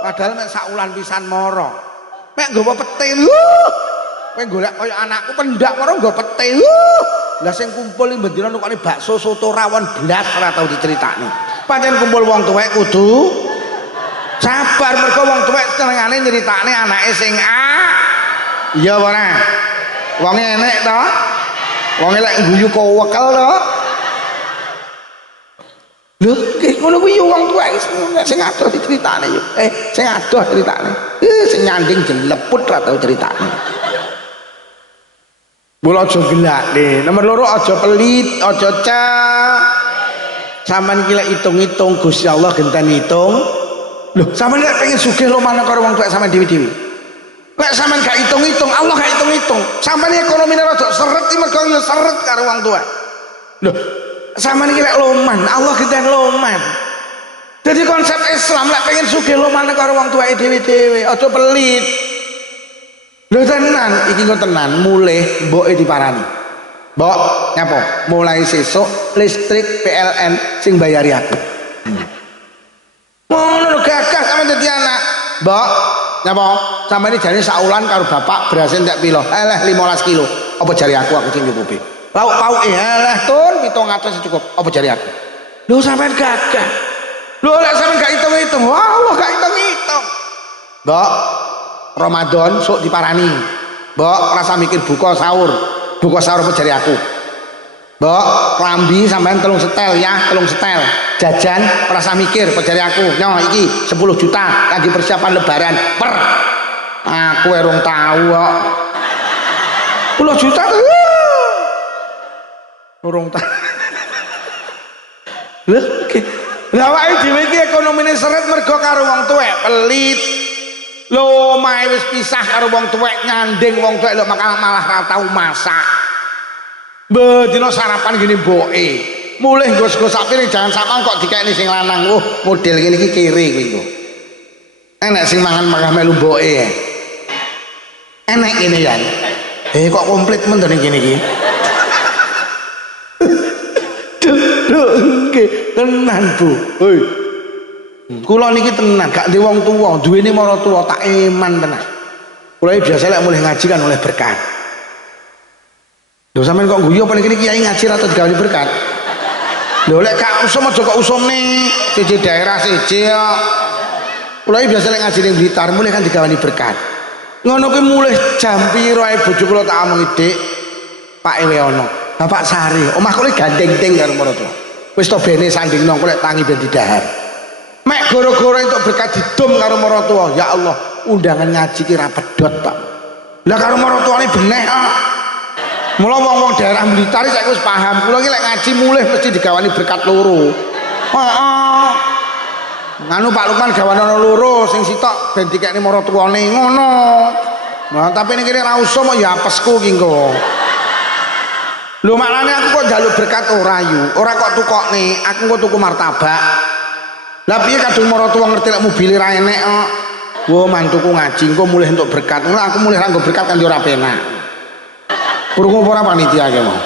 Padahal mek sak wulan pisan mara. Mek nggawa pete. Kowe golek kaya anakku pendak mara nggawa pete. Lah sing kumpul iki bendina nukane bakso soto rawon blas ora tau diceritakne. Pancen kumpul wong tuwek kudu sabar mergo wong tuwek senengane nyeritakne anake sing iya apa ora? Wonge enek to? Wonge lek guyu kowekel to? Lho, ngono kuwi yo wong tuwa sing adoh diceritane yo. Sing adoh ceritane. Sing nyanding jeleput ra tau ceritane. Mula aja gelake. Nomor loro aja pelit, aja sampean iki lek hitung-hitung Gusti Allah genten hitung. Lho, sampean lek pengen sugih lho maneh karo wong tuwek sampean dewi-dewi. Lek sampean gak hitung-hitung, Allah gak hitung-hitung. Sampean ekonomine rada seret iki mergo yo seret karo wong tuwek. Lho, sampean iki lek loman, Allah genten loman. Jadi konsep Islam lek pengen sugih loman karo wong tuweke dhewe-dhewe, aja pelit. Lho tenan, iki kok tenan, mulih mboke diparani. Mbok, nyapa? Mulai sesuk listrik PLN sing bayari aku. Ngono lho gagah sampean dadi anak. Mbok, nyapa? Sampeyan iki jane saulan karo bapak beras entek pilo? 15 kilo. Apa jari aku sing nyukupi? Lauk pauke tun 700 cukup. Apa jari aku? Lho sampean gagah. Lho lek sampean gak hitung-hitung, wah Allah gak hitung-hitung. Mbok, Ramadan sok diparani. Mbok rasa mikir buka sahur apa jari aku. Mbok klambi sampean 3 setel ya, 3 setel. Jajan rasa mikir apa jari aku. Nyo iki 10 juta lagi persiapan lebaran. Per. Aku erung tahu kok. 10 juta. Urung tahu. Lho, lha awake dhewe iki ekonomine seret mergo karo wong tuwek pelit. Lho mae wis pisah karo wong tuwek nyanding wong tuwek lho malah ra tau masak. Mbah dina sarapan gini mboke. Mulih nggo sak piring jangan sampean kok dikekne sing lanang. Oh, model ngene iki kere kuwi kok. Enek sing mangan melu mboke. Enek ngene ya. Kok komplit men to ning kene iki. Nggih, tenan Bu. Hoi. Kula niki tenan, gak duwe wong tuwa, duwene marang tuwa tak eman tenan. Kula iki biasa lek mulih ngaji kan oleh berkat. Lho sampean kok guyu apa niki kiai ngaji ra tau digawe berkat. Lho lek gak usum aja kok usumne siji daerah siji kok. Kula iki biasa lek ngaji ning Blitar mulih kan digawe berkat. Ngono kuwi mulih jam pira ae bojo kula tak omongi Dik. Pak Ewe ono. Bapak Sari, omah kula gandeng-deng karo marang wis to bene sanding nang lek tangi ben didahar. Mek gara-gara entuk berkat didum karo maratuwa. Ya Allah, undangan ngaji ki ra pedhot, Pak. Lah karo maratuwane beneh kok. Mula wong-wong daerah Blitar saiki wis paham, kula iki lek ngaji mulih mesti digawani berkat loro. Heeh. Nganu Pak Lukman gawane ana loro, sing sitok ben dikekne maratuwane ngono. Nah, tapi ning kene ra usum ya apesku ki engko. Lho maknane aku kok njaluk berkat ora yu, ora kok tukokne, aku kok tuku martabak. Lah piye kadung maratuwa ngerti lek mobil ra enek kok. Wo mantuku ngaji engko mulih entuk berkat. Ngono aku mulih ra nggo berkat kan yo ora penak. Krungu apa ora panitia ki mau.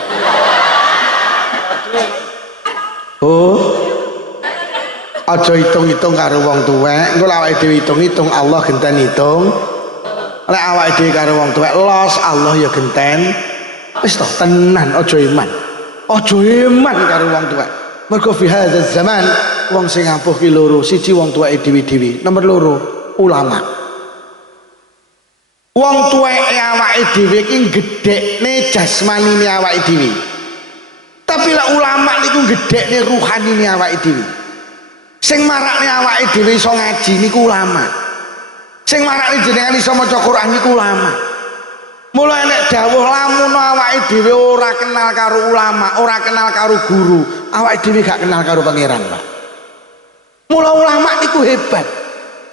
Oh. Aja hitung-hitung karo wong tuwek, engko lek awake dhewe hitung-hitung Allah genten hitung. Lek awake dhewe karo wong tuwek los Allah ya genten. Wis to tenan aja iman. Aja iman karo wong tuwek. Mergo fi hadzal zaman wong sing ampuh ki loro, siji wong tuweke dhewe-dhewe, nomor loro ulama. Wong tuweke awake dhewe ki gedhekne jasmanine awake dhewe. Tapi lek ulama niku gedhekne ruhanine awake dhewe. Sing marakne awake dhewe iso ngaji niku ulama. Sing marakne jenengan iso maca Quran niku ulama. Mulai nek dawuh lamun awake dhewe ora kenal karo ulama, ora kenal karo guru, awake dhewe gak kenal karo pangeran, Pak. Mula ulama niku hebat.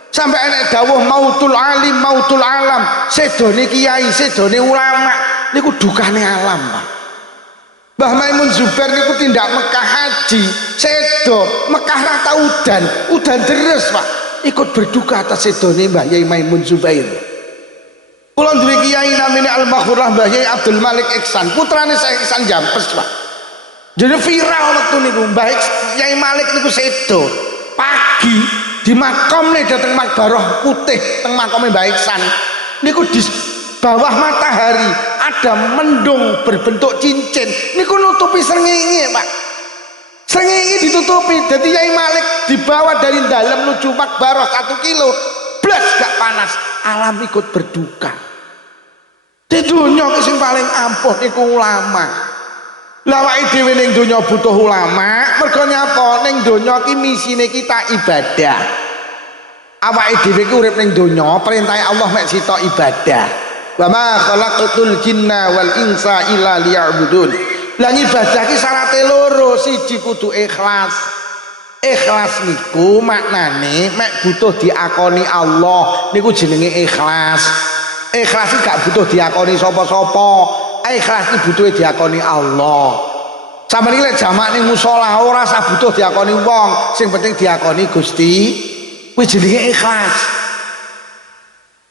Sampai nek dawuh mautul alim, mautul alam, sedone kiai, sedone ulama niku dukane alam, Pak. Mbah Maimun Zubair niku tindak Mekah haji, sedo Mekah ra tau udan deres, Pak. Ikut berduka atas sedone Mbah Yai Maimun Zubair. Kula duwe kiai namine Al-Makhurah Mbah Yai Abdul Malik Iksan, putrane Syekh Iksan Jampes, Pak. Jadi viral waktu niku Mbah Yai Malik niku sedo. Pagi di makomne dateng Makbaroh putih teng makome Mbah Iksan. Niku di bawah matahari ada mendung berbentuk cincin. Niku nutupi srengenge, Pak. Srengenge ditutupi. Dadi Yai Malik dibawa dari dalam menuju Makbaroh 1 kilo. Blas gak panas. Alam ikut berduka. Di dunia sing paling ampuh iku ulama. Lah awake dhewe ning donya butuh ulama, mergo nyapa ning donya ki misine kita ibadah. Awake dhewe ki urip ning donya, perintahe Allah mek sitok ibadah. Wa ma khalaqatul jinna wal insa illa liya'budun. Lah ibadah ki syaraté loro, siji kudu ikhlas. Ikhlas niku maknane mek butuh diakoni Allah niku jenenge ikhlas. Ikhlas iki gak butuh diakoni sapa-sapa. Ikhlas iki butuh diakoni Allah. Sampeyan iki lek jamak ning musala ora usah butuh diakoni wong, sing penting diakoni Gusti. Kuwi jenenge ikhlas.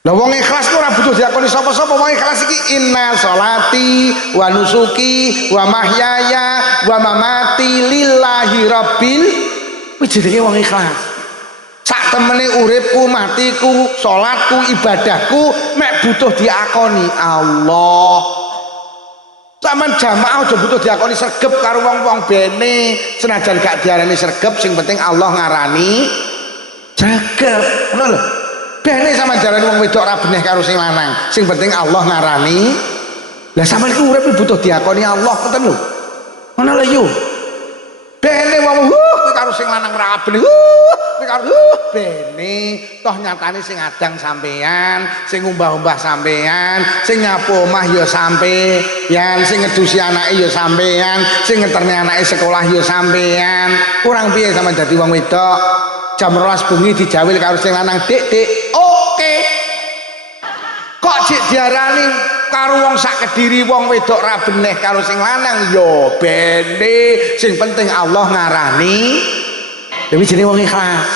Lah wong ikhlas ku ora butuh diakoni sapa-sapa. Wong ikhlas iki inna sholati wa nusuki wa mahyaya wa mamati lillahi rabbil. Kuwi jenenge wong ikhlas. Sak temene uripku, matiku, salatku, ibadahku mek butuh diakoni Allah. Sampeyan jamaah aja butuh diakoni sregep karo wong-wong bene, senajan gak diarani sregep sing penting Allah ngarani sregep. Ngono lho. Bene sampeyan jarani wong wedok ora beneh karo sing lanang, sing penting Allah ngarani. Lah sampeyan iku urip butuh diakoni Allah, ngoten lho. Ngono lho yo. Bene wong karo sing lanang ra beneh. Karo bene toh nyatane sing adang sampean, sing umbah-umbah sampean, sing nyapu omah ya sampean, sing ngedusi anake ya sampean, sing ngeterne anake sekolah ya sampean. Kurang piye sampean dadi wong wedok jam 12 bengi dijawil karo sing lanang, Dik. Oke. Kok jek diarani karo wong sak Kediri wong wedok ra beneh karo sing lanang ya bene, sing penting Allah ngarani. Dewi jenenge wong ikhlas.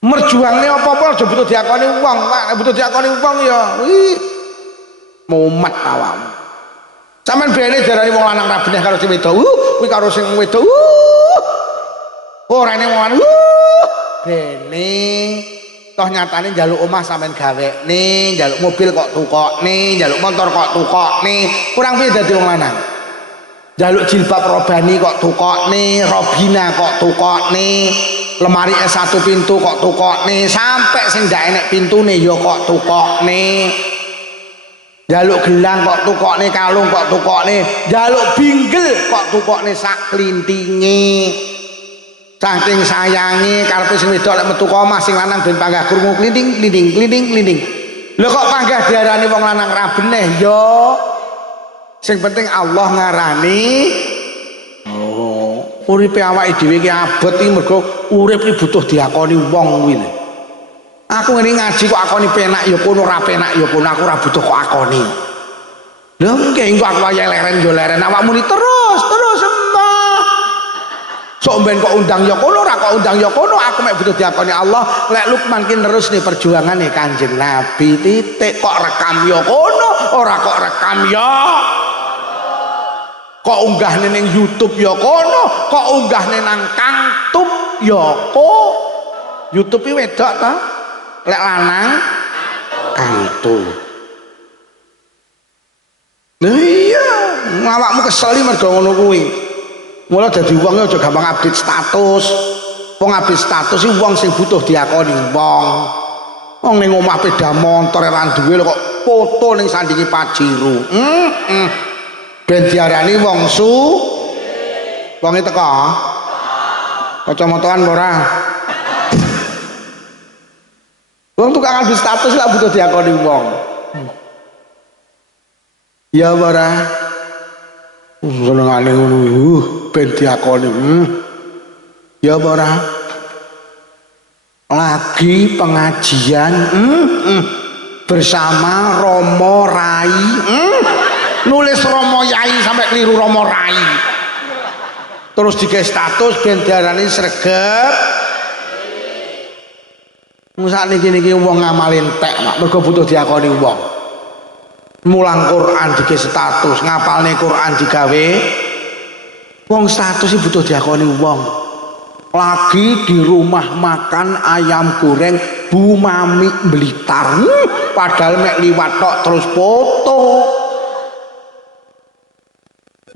Merjuangne apa-apa aja butuh diakoni wong, butuh diakoni wong ya mumet awakmu. Sampeyan bene diarani wong lanang ra beneh karo sing wedok, kuwi karo sing wedok. Ora ene wong lanang bene. Toh nyatane njaluk omah sampean gawekne, njaluk mobil kok tukokne, njaluk motor kok tukokne. Kurang piye dadi wong lanang? Jaluk jilbab robani kok tukokne, robina kok tukokne, lemari S1 pintu kok tukokne, sampai sing gak enek pintune ya kok tukokne. Jaluk gelang kok tukokne, kalung kok tukokne, jaluk binggel kok tukokne sak klintinge. Saking sayange karepe sing wedok lek metu omah sing lanang ben panggah krungu klinting klinting klinting klinting. Lho kok panggah diarani wong lanang ra beneh ya? Sing penting Allah ngarani. Oh, uripe awake dhewe ki abot iki mergo urip iki butuh diakoni wong kuwi lho. Aku ngene ngaji kok akoni penak ya kono, ora penak ya kono, aku ora butuh kok akoni. Lha engko aku wayahe leren yo leren, awakmu ni terus sembah. Sok ben kok undang ya kono, ora kok undang ya kono, aku mek butuh diakoni Allah. Lek Lukman ki terus nih perjuangane Kanjeng Nabi titik, kok rekam ya kono, ora kok rekam ya. Kok unggahne ning YouTube ya kono, kok unggahne nang Kangtub ya kok. YouTube iki wedok ta? Lek lanang Kangtub. Lha iya, awakmu keseli mergo ngono kuwi. Mula dadi wong aja gampang update status. Wong update status iki wong sing butuh diakoni wong. Wong ning omah peda motor ora duwe kok foto ning sandinge Pajero. Ben diarani wong su. Wonge teko. Kacamataan ora. Wong tukang update status lak butuh diakoni wong. Ya ora. Senengane ngono ben diakoni. Ya ora. Lagi pengajian bersama Romo Rai. Nulis Romo Yai sampai keliru Romo Rai. Terus digawe status ben diarani sregep. Musak niki wong ngamalin tek mak mergo butuh diakoni wong. Mulang Quran digawe status, ngapalne Quran digawe wong status iki butuh diakoni wong. Lagi di rumah makan ayam goreng Bu Mami Blitar. Padahal mek liwat tok terus foto.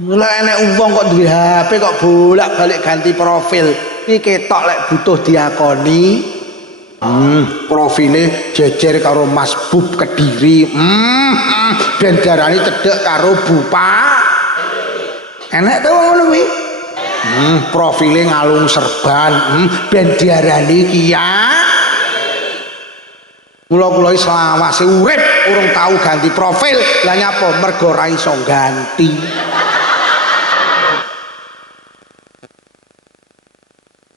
Mulai enek wong kok duwe HP kok bolak-balik ganti profil. Iki ketok lek butuh diakoni. Profile jejer karo Mas Bub Kediri. Ben darani cedhek karo Bupa. Enak to ngono kuwi. Profile ngalung serban, ben diarani kiai. Kula selawase urip urung tahu ganti profil. Lah nyapa mergo ra iso ganti.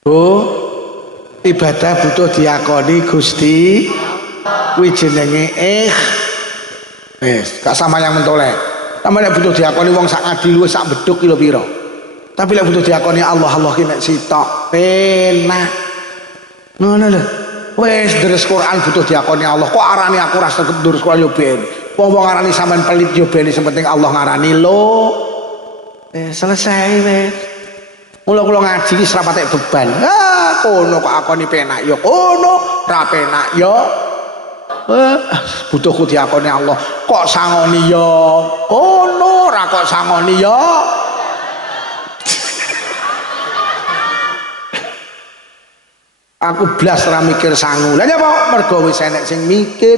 Oh, ibadah butuh diakoni Gusti. Kuwi jenenge wis, gak sama yang mentoleh. Sampe nek butuh diakoni wong sak ngadil wis sak beduk kilo pira. Tapi lek butuh diakoni Allah ki nek sitok penak. Ngono lho. Wes deres Quran butuh diakoni Allah. Kok arani aku ora sregep deres Quran yo ben. Wong arani sampean pelit yo ben sing penting Allah ngarani lho. Selesai wes. Mula kula ngaji ki ora patek beban. Kono kok akoni penak yo kono, ra penak yo. Butuh ku diakoni Allah. Kok sangoni yo kono, ra kok sangoni yo. Aku blas ora mikir sangu. Lah nyapa? Mergo wis enek sing mikir.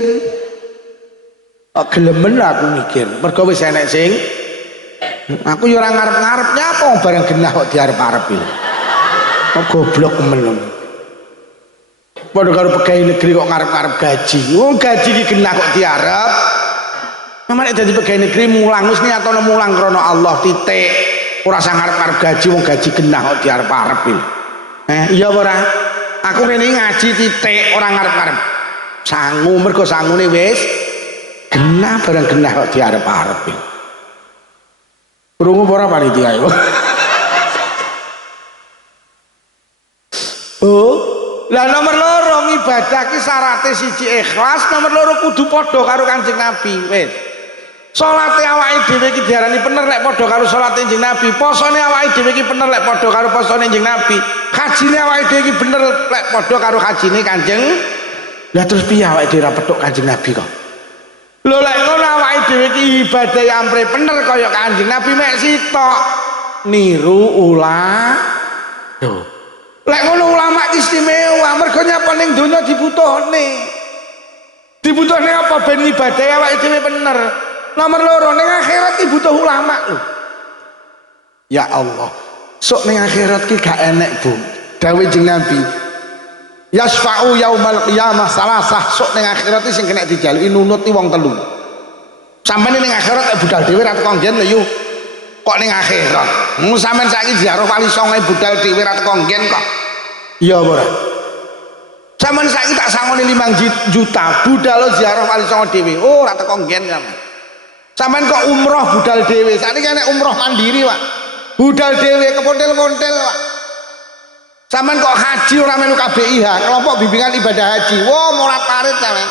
Kok gelemen aku mikir. Mergo wis enek sing aku yo ora ngarep-ngarep nyapa bareng genah kok diarep-arep iki. Kok goblok men. Padha karo pegawai negeri kok ngarep-ngarep gaji. Wong gaji iki genah kok diarep. Namane dadi pegawai negeri mulang wis niatono mulang krana Allah titik. Ora sang ngarep-ngarep gaji wong gaji genah kok diarep-arep iki. Iya apa ora? Aku rene ngaji titik orang ngarep-ngarep sangu mergo sangune wis genah barang genah kok diarep-arep krungu apa ora panitia yo. Oh lah nomor loro ibadah ki syaraté siji ikhlas, nomor loro kudu padha karo Kanjeng Nabi. Wis salate awake dhewe iki diarani bener lek padha karo salate Kanjeng Nabi, posone awake dhewe iki bener lek padha karo posone Kanjeng Nabi, hajine awake dhewe iki bener lek padha karo hajine Kanjeng. Lah terus piye awake dhewe ra petuk Kanjeng Nabi kok? Lho lek ngono awake dhewe iki ibadah ampre bener kaya Kanjeng Nabi mek sitok niru Lho. Lek ngono ulama istimewa mergo nyapa ning donya dibutuhne. Dibutuhne apa ben ibadah awake dhewe bener. Nomor loro ning akhirat iki butuh ulama lho. Ya Allah. Sok ning akhirat ki gak enek, Bu. Dawuh Kanjeng Nabi. Yasfa'u yaumal qiyamah salasah. Sok ning akhirat iki sing kena dijaluki nunuti wong telu. Sampeyan ning akhirat budal dhewe ra teko nggen lho yu. Kok ning akhirat? Sampeyan saiki ziarah Wali Songo budal dhewe ra teko nggen kok. Iya apa ora? Sampeyan saiki tak sangoni 5 juta budal ziarah Wali Songo dhewe. Oh, ra teko nggen sampeyan. Sampeyan kok umroh budal dhewe. Sakniki nek umroh mandiri, Pak. Budal dhewe kepontel-pontel, Pak. Sampeyan kok haji ora melu KBIH, kelompok bimbingan ibadah haji. Wah, morat parit sampeyan.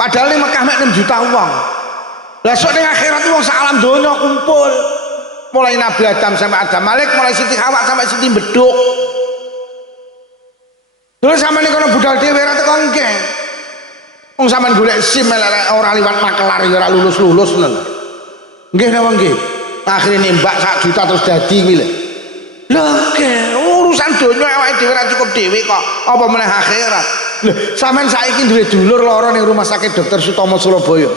Padahal ning Mekah mek 6 juta wong. Lah sok ning akhirat wong sak alam donya kumpul. Mulai Nabi Adam sampai Adam Malik, mulai Siti Hawa sampai Siti Beduk. Terus sampeyan kono budal dhewe ora teko nggen. Wong sampean golek SIM ora liwat makelar ya ora lulus-lulus ngono. Nggih napa nggih? Akhire nembak 1 juta terus dadi iki lho. Lho nggih, urusan donya awake dhewe ora cukup dhewe kok. Apa meneh akhirat. Lho, sampean saiki duwe dulur lara ning Rumah Sakit Dr. Sutomo Surabaya.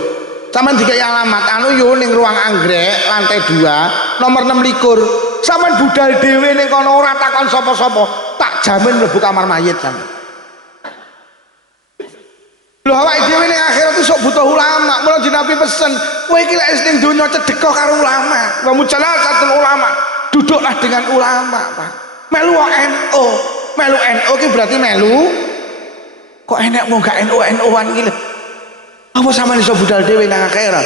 Sampean dikai alamat anu yo ning ruang anggrek lantai 2 nomor 26. Sampean budal dhewe ning kono ora takon sapa-sapa. Tak jamin mlebu kamar mayit sampean. Lho awake dhewe ning akhirat sok butuh ulama. Mula Nabi pesen, kowe iki lek ning donya cedhek karo ulama. Wa mujalasatul ulama. Duduklah dengan ulama, Pak. Melu NU. Melu NU ki berarti melu kok enek wong gak NU-NU-an iki lho. Apa sampeyan iso budal dhewe nang akhirat?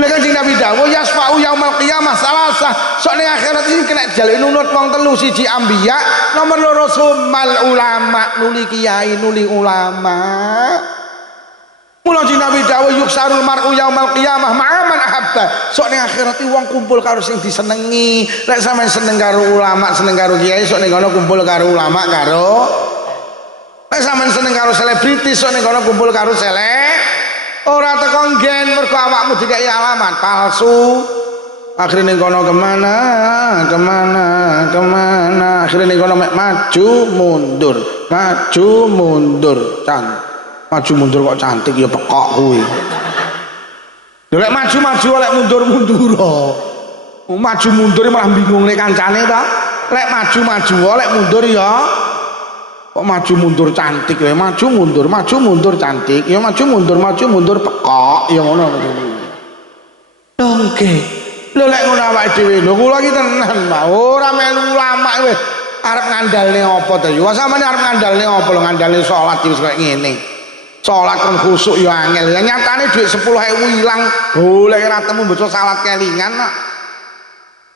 Lek Kanjeng Nabi dawuh yasfa'u yaumal qiyamah salasah. Sok ning akhirat iki kena jaluk nunut wong telu, siji anbiya, nomor loro sumal ulama, nuli kiai, nuli ulama. Mula Nabi dawuh yuksarul mar'u yaumal qiyamah ma'aman ahabba. Sok ning akhirat iki wong kumpul karo sing disenengi. Lek sampeyan seneng karo ulama, seneng karo kiai, sok ning kono kumpul karo ulama karo. Lek sampeyan seneng karo selebriti, sok ning kono kumpul karo ora teko nggen mergo awakmu dikai alamat palsu. Akhirnya ning kono kemana akhirnya ning kono mek maju mundur maju mundur kok cantik ya pekok kuwi. Lek maju lek mundur Maju mundur malah bingung nek kancane ta. Lek maju lek mundur ya kok maju mundur cantik ya, maju mundur cantik ya, maju mundur pekok ya ngono. Oke. Lho lek ngono awake dhewe lho kula iki tenan Pak. Ora melu ulama wis arep ngandalne apa to ya. Sampeyan arep ngandalne apa lho, ngandalne salat wis kaya ngene. Salat kon khusuk ya angel. Ya nyatane dhuwit 10.000 ilang golek ora temu maca salat kelingan kok.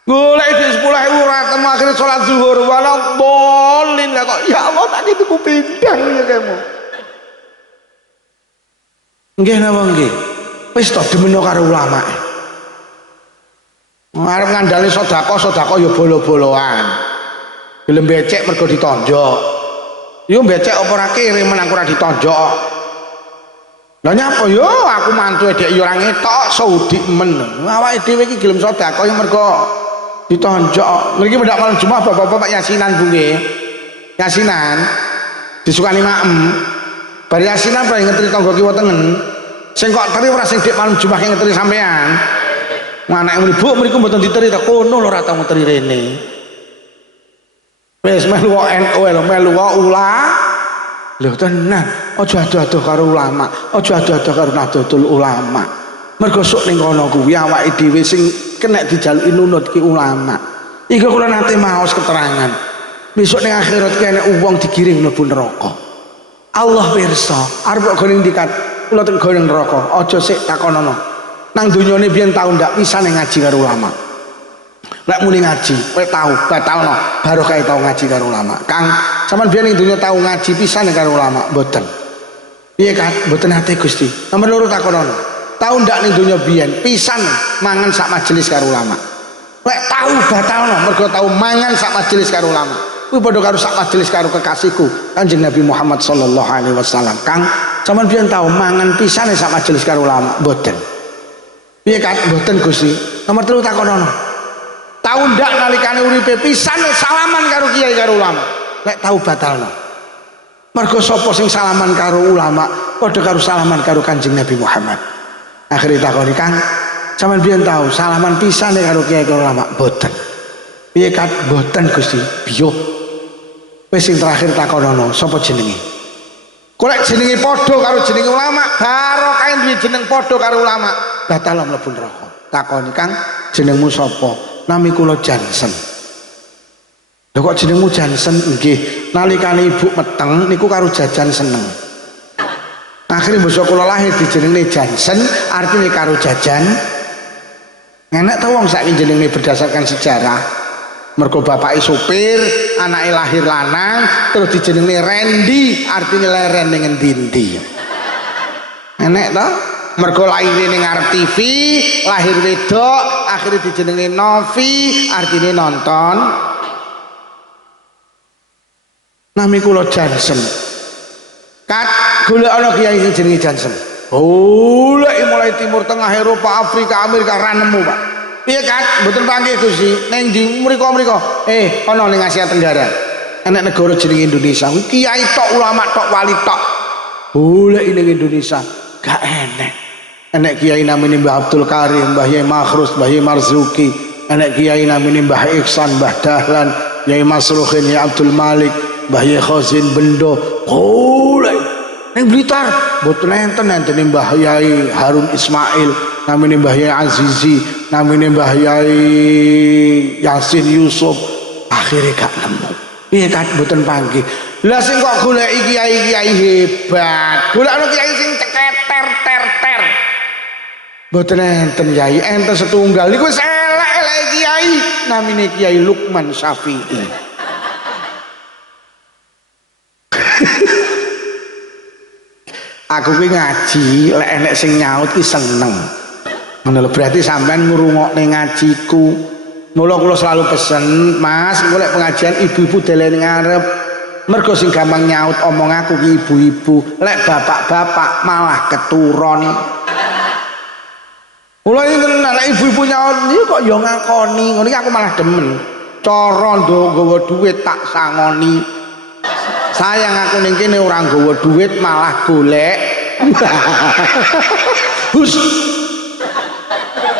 Golek dhuwit 10.000 ora temu akhire salat zuhur wala bolin lah kok. Ya Allah tak tuku pindang ya kamu. Nggih napa nggih. Wis to demeno karo ulama. Arep ngandalne sedekah ya bolo-boloan. Gelem becek mergo ditonjok. Yo becek apa ora kere menang ora ditonjok. Lah nyapa yo aku mantu dek yo ora ngetok Saudi men. Awake dhewe iki gelem sedekah yo mergo ditonjok. Mriki mendak malam Jumat bapak-bapak yasinan Bu nggih. Yasinan disukani maem. Bar yasinan ora ngetri tangga kiwa tengen. Sing kok teri ora sing dek malam Jumat ngetri sampean. Anake muni Bu mriku mboten diteri ta kono lho ora tau ngetri rene. Wis melu NU lho melu ula. Lho tenan, aja ado-ado karo ulama, aja ado-ado karo Nahdlatul Ulama. Mergo sok ning kono kuwi awake dhewe sing kena dijaluki nunut ki ulama. Iki kula nate maos keterangan. Besok ning akhirat ki enek wong digiring mlebu neraka. Allah pirsa, arep kok gone ndikat kula teng gone neraka, aja sik takonono. Nang dunyane biyen tau ndak pisan ngaji karo ulama. Lek muni ngaji, kowe tau batalno barokah tau ngaji karo ulama. Kang, sampean biyen ning dunya tau ngaji pisan karo ulama, mboten. Piye kan? Mboten ate Gusti. Nomor loro takonono. Tau ndak ning dunya biyen pisan mangan sak majelis karo ulama. Lek tau batalno mergo tau mangan sak majelis karo ulama. Kuwi padha karo sak majelis karo kekasihku Kanjeng Nabi Muhammad sallallahu alaihi wasallam. Kang, sampean biyen tau mangan pisan sak majelis karo ulama, mboten. Piye kan mboten Gusti. Nomor 3 takonono. Tau ndak nalikane uripe pisan salaman karo kiai karo ulama. Lek tau batalno. Mergo sapa sing salaman karo ulama padha karo salaman karo Kanjeng Nabi Muhammad. Akhire takoni Kang, sampean biyen tau salaman pisan karo kiai karo ulama? Mboten. Piye kan mboten Gusti. Biyo. Wis sing terakhir takonono, sapa jenenge? Kolek jenenge padha karo jenenge ulama, barokah duwe jeneng padha karo ulama, batal mlebu neraka. Takoni Kang, jenengmu sapa? Nami kula Jansen. Lho kok jenengmu Jansen? Nggih, nalikane ibu meteng niku karo jajan seneng. Akhire basa kula lahir dijenengne Jansen, artine karo jajan. Enak ta wong saiki jenenge berdasarkan sejarah. Mergo bapake supir, anake lahir lanang, terus dijenengne Randy, artine leren ning endi-endi. Enak ta? Mergo lahir ning ngarep TV, lahir wedok, akhirnya dijenengi Novi, artinya nonton. Nami kula Jansen. Kat golek ana kiai sing jenenge Jansen. Golek mulai Timur Tengah, Eropa, Afrika, Amerika ra nemu, Pak. Piye Kat? Mboten panggih Gusti. Ning ndi mriko-mriko? Ana ning Asia Tenggara. Enek negara jenenge Indonesia. Kiai tok, ulama tok, wali tok. Golek ning Indonesia gak enek. Enek kiai namanya Mbah Abdul Karim, Mbah Yai Makhrus, Mbah Yai Marzuki, enek kiai namanya Mbah Iksan, Mbah Dahlan, Yai Masruhin, Yai Abdul Malik, Mbah Yai Khazin Bendo. Golek ning Blitar mboten enten Mbah Yai Harun Ismail, namanya Mbah Yai Azizi, namanya Mbah Yai Yasin Yusuf. Akhirnya gak nemu. Piye kan mboten panggih. Lah sing kok goleki kiai-kiai hebat. Golekno kiai sing ceketer ter. Mboten enten Yai, enten setunggal niku wis elek-elek kiai, namine Kiai Lukman Syafi'i. Aku ki ngaji, lek enek sing nyaut ki seneng. Ngono lho, berarti sampean ngrungokne ngajiku. Mula kula selalu pesen, Mas, golek pengajian ibu-ibu deleng ngarep. Mergo sing gampang nyaut omong aku ki ibu-ibu, lek bapak-bapak malah keturon. Mulai tenan ibu-ibu nyaut iki kok ya ngakoni, ngono iki aku malah demen. Cara nggawa duit tak sangoni. Sayang aku ning kene ora nggawa duit malah golek. Hus.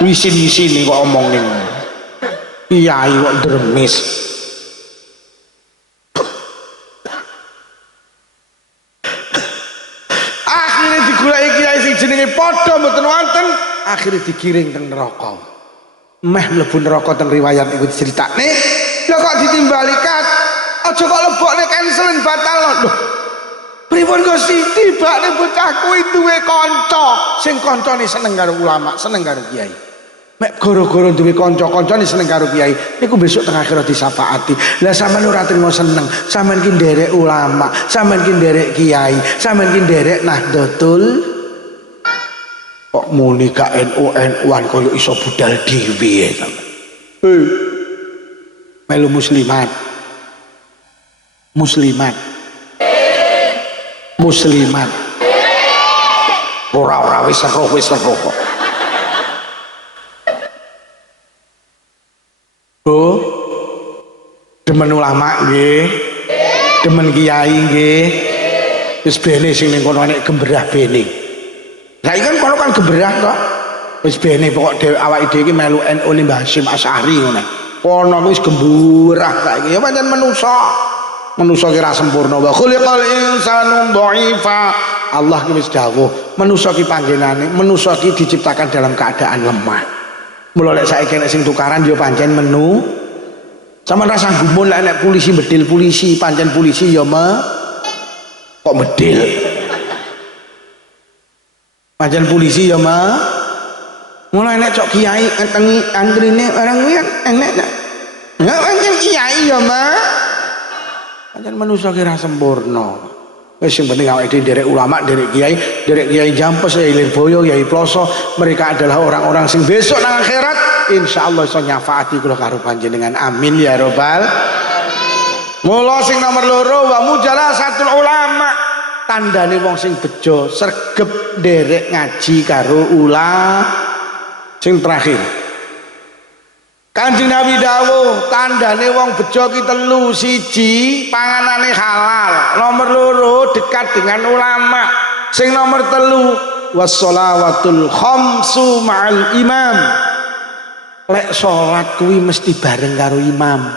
Wisin-wisine kok omong ning. kiai kok dremis. Akhirnya digulai kiai sing jenenge padha mboten wonten, akhirnya digiring teng neraka. Meh mlebu neraka teng riwayat iku diceritakne, lho kok ditimbali kat. Aja kok lebokne cancelin batal lho. Pripun Gusti tibane bocah kuwi duwe kanca sing kancane seneng karo ulama, seneng karo kiai. Mek gara-gara duwe kanca-kancane seneng karo kiai, niku besok teng akhirat disafaati. Lah sampean ora trimo seneng, sampean ki nderek ulama, sampean ki nderek kiai, sampean ki nderek Nahdlatul. Kok muni ka NU-NU-an koyo iso budal dhewe sampean. Melu muslimat. Ora wis seruh kok. Oh, demen ulama nggih, demen kiai nggih, wis bene sing ning kono nek gemberah bene. Lah iki kan kono kan gemberah kok. Wis bene pokok dhewe awake dhewe iki melu NU ni Mbah Hasyim Asy'ari ngono. Kono wis gemburah saiki ya pancen manusa ki ra sempurna wa khuliqal insanu dha'ifa. Allah ki wis dawuh manusa ki panggenane, manusa ki diciptakan dalam keadaan lemah. Mula lek saiki nek sing tukaran ya pancen menu. Sampeyan rasa gumun lek nek polisi bedil polisi, pancen polisi ya kok bedil. Pancen polisi ya mulai nek cok kiai entengi antrine orang kuwi enek. Ya pancen kiai ya pancen manusa ki ra sempurna. Wis sing penting awake dhewe nderek ulama, nderek kiai Jampes, Kiai Lirboyo, Kiai Ploso, mereka adalah orang-orang sing besok nang akhirat insyaallah iso nyafaati kula karo panjenengan. Amin ya robbal. Mula sing nomor loro wa mujalasatul ulama, tandane wong sing bejo sregep nderek ngaji karo sing terakhir. Kanjeng Nabi dawuh tandane wong bejo ki telu, siji panganane halal, nomor loro dekat dengan ulama, sing nomor telu wassalawatul khamsu ma'al imam. Lek salat kuwi mesti bareng karo imam.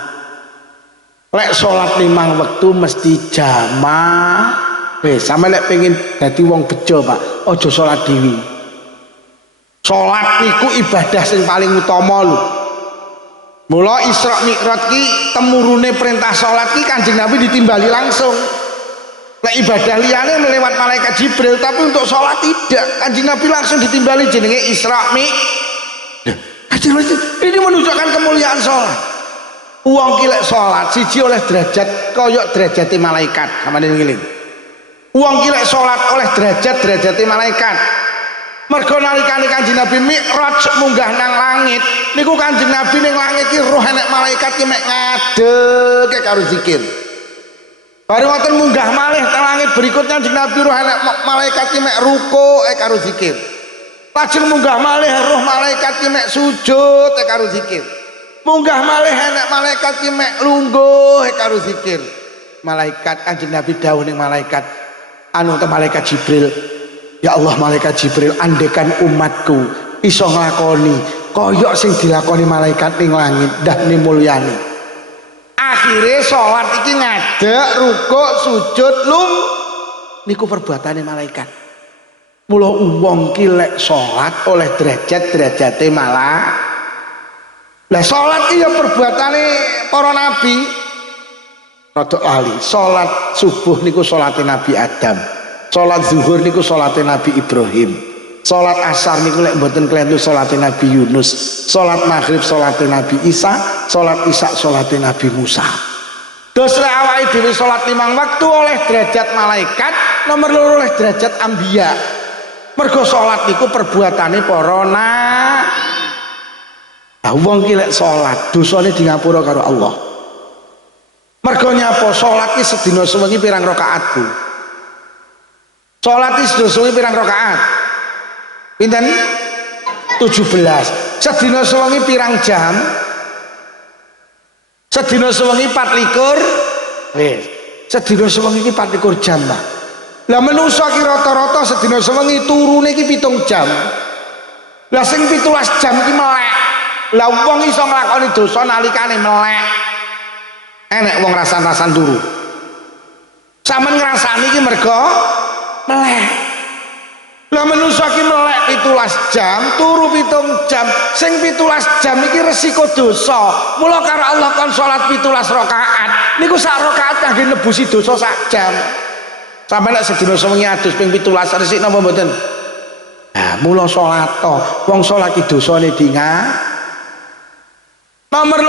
Lek salat 5 wektu mesti jamaah. Sampe lek pengen dadi wong bejo Pak, aja salat dhewe. Salat niku ibadah sing paling utama lho. Mula Isra Mi'raj ki temurune perintah salat ki Kanjeng Nabi ditimbali langsung. Lek ibadah liyane melewat malaikat Jibril, tapi untuk salat tidak. Kanjeng Nabi langsung ditimbali jenenge Isra Mi'raj. Ini menunjukkan kemuliaan salat. Wong ki lek salat siji oleh derajat kaya derajate malaikat, sampeyan ngeling. Wong ki lek salat oleh derajate malaikat. Mergo nalikane Kanjeng Nabi Mi'raj munggah nang langit niku Kanjeng Nabi ning langit ki roh enek malaikat ki mek ngadeg karo zikir. Bareng wonten munggah malih teng langit berikutnya Kanjeng Nabi roh enek malaikat ki mek ruku karo zikir. Lajeng munggah malih roh malaikat ki mek sujud karo zikir. Munggah malih enek malaikat ki mek lungguh karo zikir. Malaikat Kanjeng Nabi dawuh ning malaikat malaikat Jibril, ya Allah malaikat Jibril, andekan umatku iso nglakoni kaya sing dilakoni malaikat ning langit ndahne mulyane. Akhire salat iki ngadeg, rukuk, sujud, niku perbuatane malaikat. Mula wong ki lek salat oleh derajate malah. Lah salat iki ya perbuatane para nabi. Rada lali, salat subuh niku salate Nabi Adam. Salat zuhur niku salate Nabi Ibrahim. Salat asar niku lek mboten klentu salate Nabi Yunus. Salat maghrib salate Nabi Isa, salat isya salate Nabi Musa. Dos lek awake dhewe salat 5 waktu oleh derajat malaikat, nomor 2 oleh derajat anbiya. Mergo salat niku perbuatane para wong ki lek salat dosane di ngapura karo Allah. Mergo nyapa salat ki sedina sewengi pirang rakaat, Bu? Salat iki sedina pirang rakaat? Pinten? 17. Sedina sewengi pirang jam? Sedina sewengi 24. Wis. Sedina sewengi iki 24 jam, Pak. Lah menungsa ki rata-rata sedina sewengi turune ki 7 jam. Lah sing 17 jam ki melek. Lah wong iso nglakoni dosa nalikane melek. Enek wong rasan-rasan turu. Sampeyan ngrasani iki mergo melek. Lah manusa iki melek 17 jam, turu 7 jam. Sing 17 jam iki resiko dosa. Mula karo Allah kon salat 17 rakaat. Niku sak rakaat kangge nebusi dosa sak jam. Sampai nek sedina sewengi adus ping 17 resik napa mboten? Nah, mula salat to. Wong salat iki dosane Nomor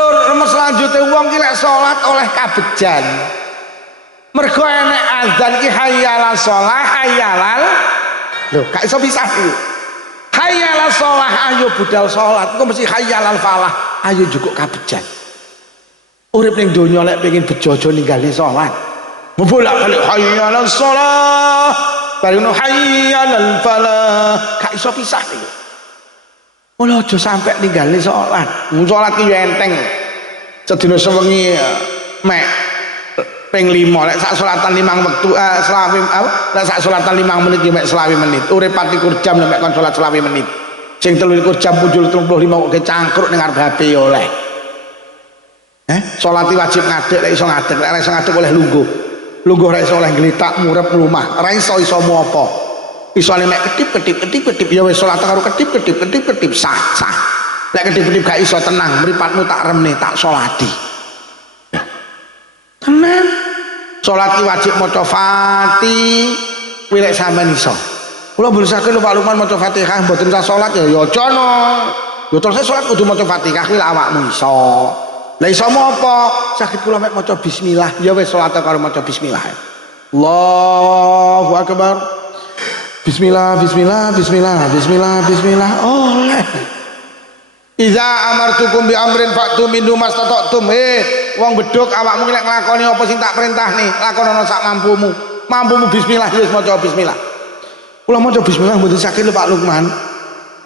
selanjutnya wong ki lek salat oleh kabejan. Mergo enek azan ki hayyalal shalah hayyalal. Lho, gak iso pisah iki. Hayyalal shalah ayo budal salat. Engko mesti hayyalal falah ayo njukuk kabejan. Urip ning donya lek pengin bejojo ninggali salat. Membolak-balik hayyalal shalah, bareng hayyalal falah. Gak iso pisah iki. Mula aja sampe ninggali salat. Salat ki yo enteng. Sedina sewengi mek ping 5 lek sak salatan 5 wektu selawi lek sak salatan 5 menit ki mek selawi menit. Urip 24 jam nek kon salat selawi menit. Sing 23 jam muncul 35 kok cangkruk ning arep HP oleh. Salat wajib ngadeg lek iso ngadeg, lek iso ngadeg oleh lungguh. Lungguh ra iso oleh ngletak murep lumah. Ra iso apa. Isone mek ketip ya wis salat karo ketip sah. Lek ketip gak iso tenang, mripatmu tak remne, tak salati. Tenan. Salat ki wajib maca Fatih, kuwi lek sampean iso. Kula berusaha lho Pak Lukman maca Fatihah mboten sah salat ya aja no. Yo terus salat kudu maca Fatihah kuwi awakmu iso. Lah iso apa? Saged kula mek maca bismillah, ya wis salat karo maca bismillah. Allahu akbar. Bismillah. Oleh. Iza amartukum bi amrin fa'tu minhu mastata'tum. Wong beduk awakmu nek nglakoni apa sing tak perintah nih, lakonono sak mampumu. Mampumu bismillah wis maca bismillah. Kula maca bismillah mboten saged lho Pak Lukman.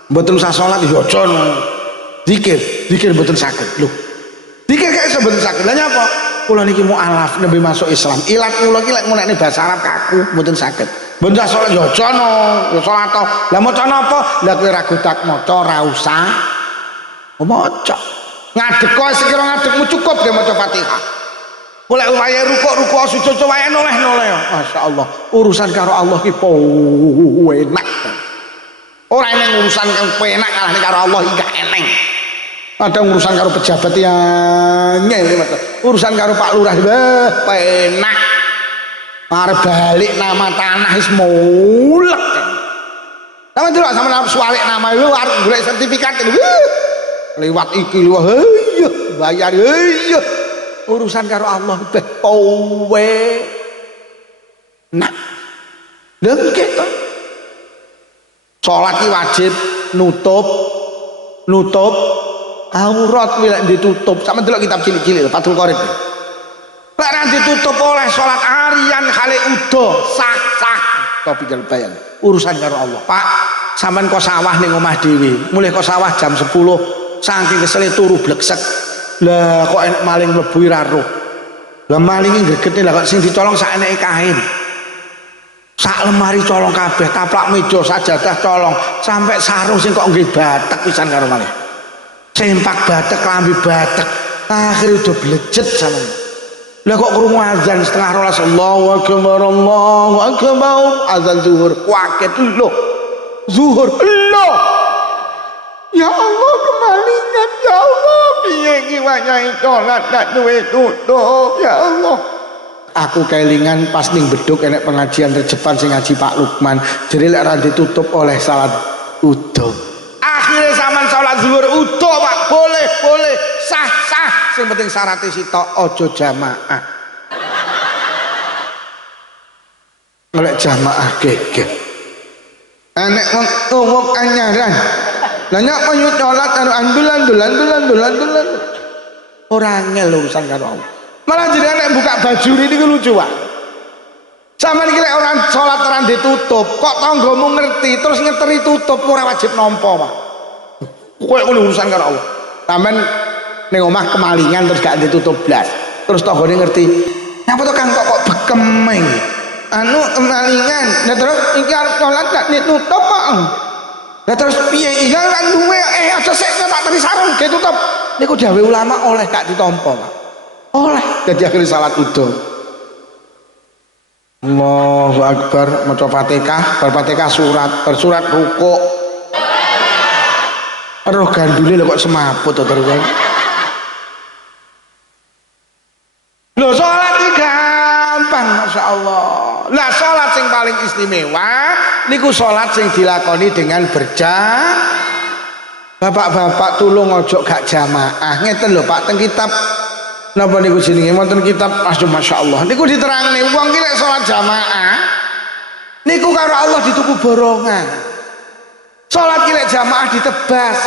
Mboten usah salat ya aja no. Zikir mboten saged lho. Zikir gak iso mboten saged. Lah nyapa? Kula niki mualaf nembe masuk Islam. Ilat kula iki lek ngunekne bahasa Arab kaku mboten saged. Mboten salat ya aja no. Ya salat to. Lah maca napa? Lah kowe ra godak maca ra usah maca. Ngadeg kok sekira ngadegmu cukup ge maca Fatihah. Golek wayahe rukuk sujud wayahe noleh. Masyaallah. Urusan karo Allah ki enak. Ora eneng urusan kang enak kalane karo Allah iki gak eneng. Ada urusan karo pejabat ya urusan karo Pak Lurah enak. Arep balik nama tanah wis mulek. Sama delok sampean suwalik nama lu arep golek sertifikat lewat iki lho iya bayar iya. Urusan karo Allah teh kowe. Nah. Lha gitu. Salat iki wajib nutup aurat kuwi lek ditutup. Sampe delok kitab cilik-cilik Fathul Qorib. Lek ra ditutup oleh salat harian kali udo sah. Tapi gal bayang urusan karo Allah. Pak, sampean kok sawah ning omah dhewe. Mulih kok sawah jam 10 saking kesele turu bleksek. Lah kok enek maling mlebu ora roh. Lah malinge gregete lah kok sing dicolong sak eneke kain. Sak lemari colong kabeh, taplak meja sajadah colong, sampai sarung sing kok nggih batek pisan karo malih. Sempak batek, klambi batek. Akhire udah blejet sampean. Lah kok krungu azan setengah 12 Allahu akbar azan zuhur waket lho. Zuhur lho. Ya Allah kemalingan ya Allah piye iki wayahe salat dak duwe tutup ya Allah. Aku kelingan pas ning beduk enek pengajian rejepan sing ngaji Pak Lukman. Jadi lek ra ditutup oleh salat udo. Akhirnya sampean salat zuhur udo Pak, boleh sah. Sing penting syaratnya sitok ojo jamaah. Lek jamaah geger. Enek wong anyaran. Lah nyapa nyut salat karo andulan. Ora angel urusan karo Allah. Malah jadi anak buka baju ini lucu Pak. Sama ini lek orang sholat orang ditutup, kok tanggamu ngerti terus ngeteri tutup ora wajib nampa Pak. Kowe urusan karo Allah. Sampeyan ning omah kemalingan terus gak ditutup blas. Terus tanggane ngerti. Nyapa to Kang kok bekemeng. Anu kemalingan. Nah terus iki arep sholat gak ditutup Pak. Lah terus piye ilang lan duwe aja sik tak teri sarung ge tutup. Niku dawuh ulama oleh gak ditampa, Pak. Oleh dadi akhir salat udo. Allahu Akbar maca Fatihah, bar Fatihah surat, bar surat rukuk. Aduh gandule lho kok semaput to terus. Lho salat iki gampang masyaallah. Lah salat sing paling istimewa niku salat sing dilakoni dengan Bapak-bapak tulung ojo gak jamaah. Ngeten lho Pak teng kitab napa niku jenenge wonten kitab masyaallah. Niku diterangne wong ki lek salat jamaah niku karo Allah dituku borongan. Salat ki lek jamaah ditebas